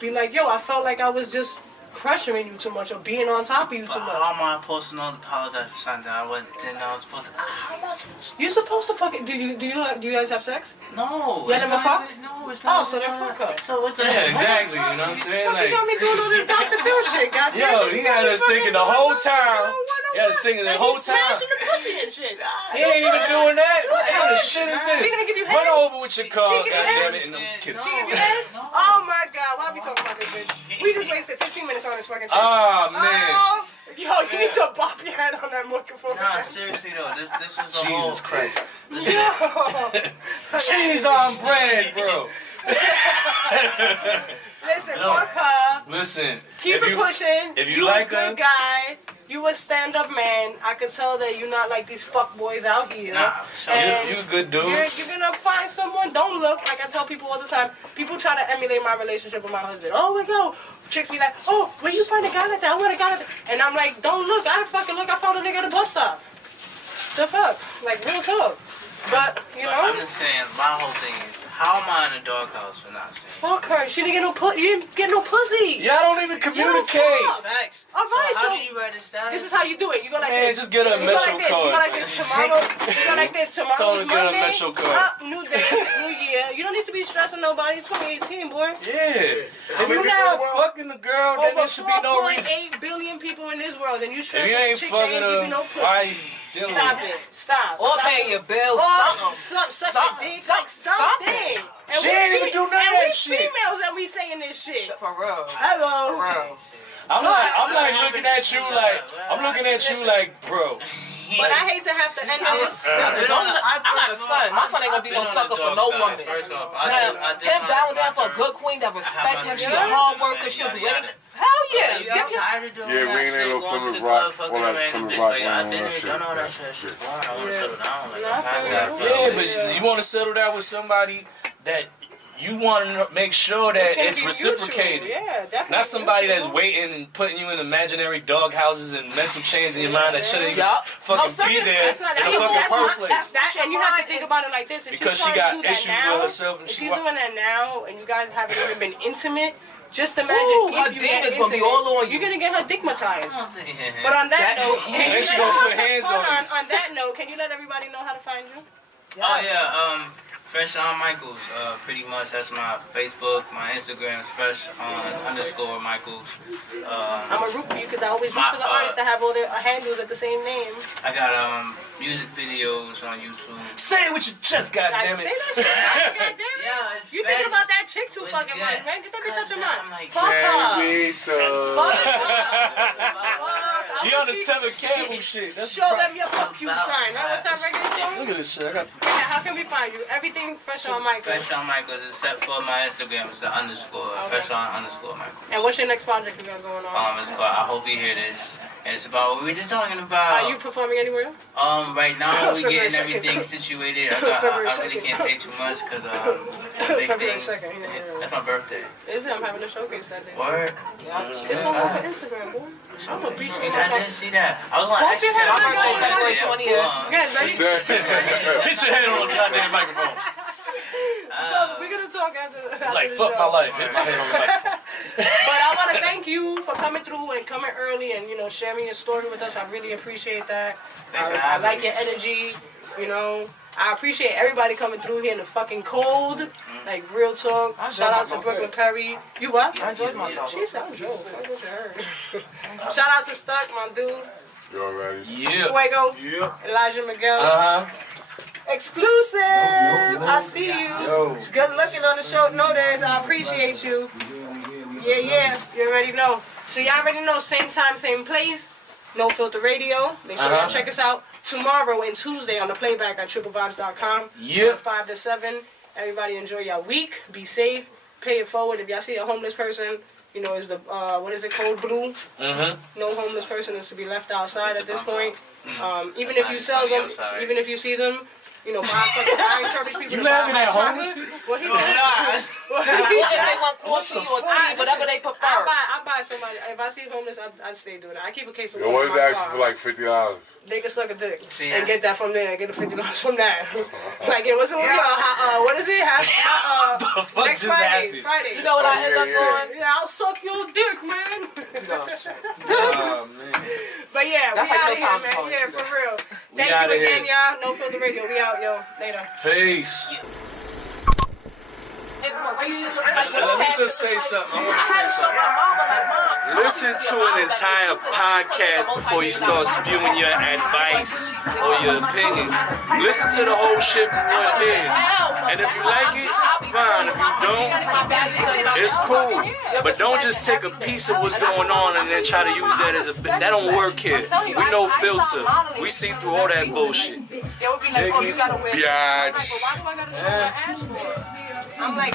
Be like, yo, I felt like I was just pressuring you too much or being on top of you too much. How am I supposed to know to apologize for something I didn't know I was supposed to? How am I supposed to? You're supposed to fucking. Do you guys have sex? No. You never fucked? No, it's Oh, not. so then fuck her. So what's that? Yeah, exactly. You know what I'm saying? You got me doing all this Dr. Phil shit. Goddamn. Yo, he had us thinking the whole time. He had us thinking the whole time. Smashing the pussy and shit. He ain't even doing that. What kind of shit is this? She gonna give you Run head? over with your car, She give you head? goddammit, and I'm just kidding. She give you head? Oh my god, why are we talking about this bitch? We just wasted 15 minutes on this fucking shit. Ah, man. Oh, yo, you need to bop your head on that microphone. Nah, seriously though, this is the whole. Jesus Christ. Yo. Cheese on bread, bro. Listen, fuck her. Listen. Keep it pushing. if you You like a her- good guy. You a stand-up man. I can tell that you're not like these fuck boys out here. Nah, so And You a good dude. You're gonna find someone. Don't look like I tell people all the time. People try to emulate my relationship with my husband. Oh my god, chicks be like, oh, where you find a guy like that? I want a guy like that. And I'm like, don't look. I didn't fucking look. I found a nigga at the bus stop. The fuck, like real talk. But you know, I'm just saying, my whole thing is, how am I in a doghouse for not saying? fuck her. She didn't get no You didn't get no pussy. Y'all don't even communicate. fuck. Facts. All right, so how so do you write this down? this is how you do it. You go like Man, this. just get her a You go Metro like this. card. You go like this tomorrow. You go like this tomorrow. Tell her to get her a Monday. Metro card. New day, new year. You don't need to be stressing nobody. 2018, boy. Yeah. If you're not fucking the girl, then Over there should be no reason. 4.8 billion people in this world, and you If stressing you a ain't chick that fucking ain't give you no her, pussy. why you dealing with Stop her? it. Stop. Or Stop paying it. your bills, Or something. suck Something. your dick, like something. And She we ain't even do none of that we shit. females and we saying this shit. For real. Hello. For real. I'm like looking at you like, bro. But I hate to have to end this. I'm not a son. My son ain't gonna be no sucker for no woman. First off, Now, him down there for a good queen that respect him. She's a hard worker. She'll do anything. Hell yeah. You get tired of doing Yeah, that we ain't shit, able to going to Plymouth the Rock, club, fucking all that around, Plymouth bitch, Rock like, going I've on been that here, shit. done all that shit. Shit, boring. I want to settle down. Like, Nah, I'm past I that. feel you. Yeah, but you want to settle down with somebody that you want to make sure that gonna it's be reciprocated. mutual. Yeah, definitely. Not somebody that's mutual. waiting and putting you in imaginary dog houses and mental chains in your mind that shouldn't even Yup. fucking No, be seriously, there That's not in the that's fucking that's first my- place. that, and you have to think about it like this. If Because she's she trying got to do that issues now, with herself and if she she's wa- doing that now, and you guys haven't even been intimate, just imagine Ooh, if her you demons get gonna be intimate, all on you. You're gonna get her digmatized. But on that note, And then she gonna put hands hold on you. on. On that note, can you let everybody know how to find you? Oh, yeah, Fresh on Michaels, pretty much that's my Facebook. My Instagram is fresh_Michaels. I'm a root for you because I always root for the artists that have all their handles at the same name. I got music videos on YouTube. Say it with your chest, goddammit. Say that shit, goddammit. Yeah, it's You think about that chick too fucking much, man. Get that bitch out your mind. Fuck Can her. we some? He on this Tevin Campbell shit. That's Show them your fuck you sign, right? What's that regular song? Look at this shit. I got. Yeah, how can we find you? Everything Fresh on Michaels. Fresh on Michaels, except for my Instagram, it's the underscore. Fresh on _Michaels. And what's your next project you got going on? It's called I Hope You Hear This. And it's about what we were just talking about. Are you performing anywhere? Right now we February getting 2nd. everything situated. I really can't say too much because big February things. 2nd. That's my birthday. Is it? I'm having a showcase that day. Word? It's all over Instagram, boy. I'm a beach. I didn't see that. I was going to ask you My that. birthday, February 20th. Again, ready? Hit your hand on the goddamn microphone. We're gonna talk after Like, the fuck show. my life. Hit my hand on the microphone. But I want to thank you for coming through and coming early and, sharing your story with us. I really appreciate that. I like your energy, I appreciate everybody coming through here in the fucking cold. Like, real talk. Shout out to Brooklyn Perry. You what? I enjoyed myself. She said, I'm joking. Fuck what you heard. Shout out to Stuck, my dude. You already? Yeah. Fuego. Yeah. Elijah Miguel. Exclusive! I see you. Good looking on the short notice. I appreciate you. Yeah. You already know. So y'all already know, same time, same place. No Filter Radio. Make sure y'all check us out tomorrow and Tuesday on the playback at triplevibes.com. Yep. From 5 to 7. Everybody enjoy your week. Be safe. Pay it forward. If y'all see a homeless person, it's the, what is it, code blue? No homeless person is to be left outside at this point. Even if you sell them, even if you see them, I encourage people You to buy laughing at hot homeless chocolate. people? What he said? Or if they want coffee or tea, whatever they prefer. I buy somebody. If I see homeless, I stay doing it. I keep a case of Yo, water what in is my actually car. for like $50? They can suck a dick and get that from there. Get the $50 from that. Like it was what is it? The fuck Next just Friday. happened? You know what I end up doing? Yeah, I'll suck your dick, man. Oh, man. But yeah, That's we like out no here, time man. for Yeah, for real. Thank outta you again, here. y'all. No Filter Radio. We out, yo. Later. Peace. Inspiration. Let me just say something. I want to say something. Listen to an entire podcast before you start spewing your advice or your opinions. Listen to the whole shit for what it is. And if you like it, fine. If you don't, it's cool. But don't just take a piece of what's going on and then try to use that as a... That don't work here. We no filter. We see through all that bullshit. They would be like, oh, you gotta wear. Biatch. Why do I gotta show my ass for? I'm like,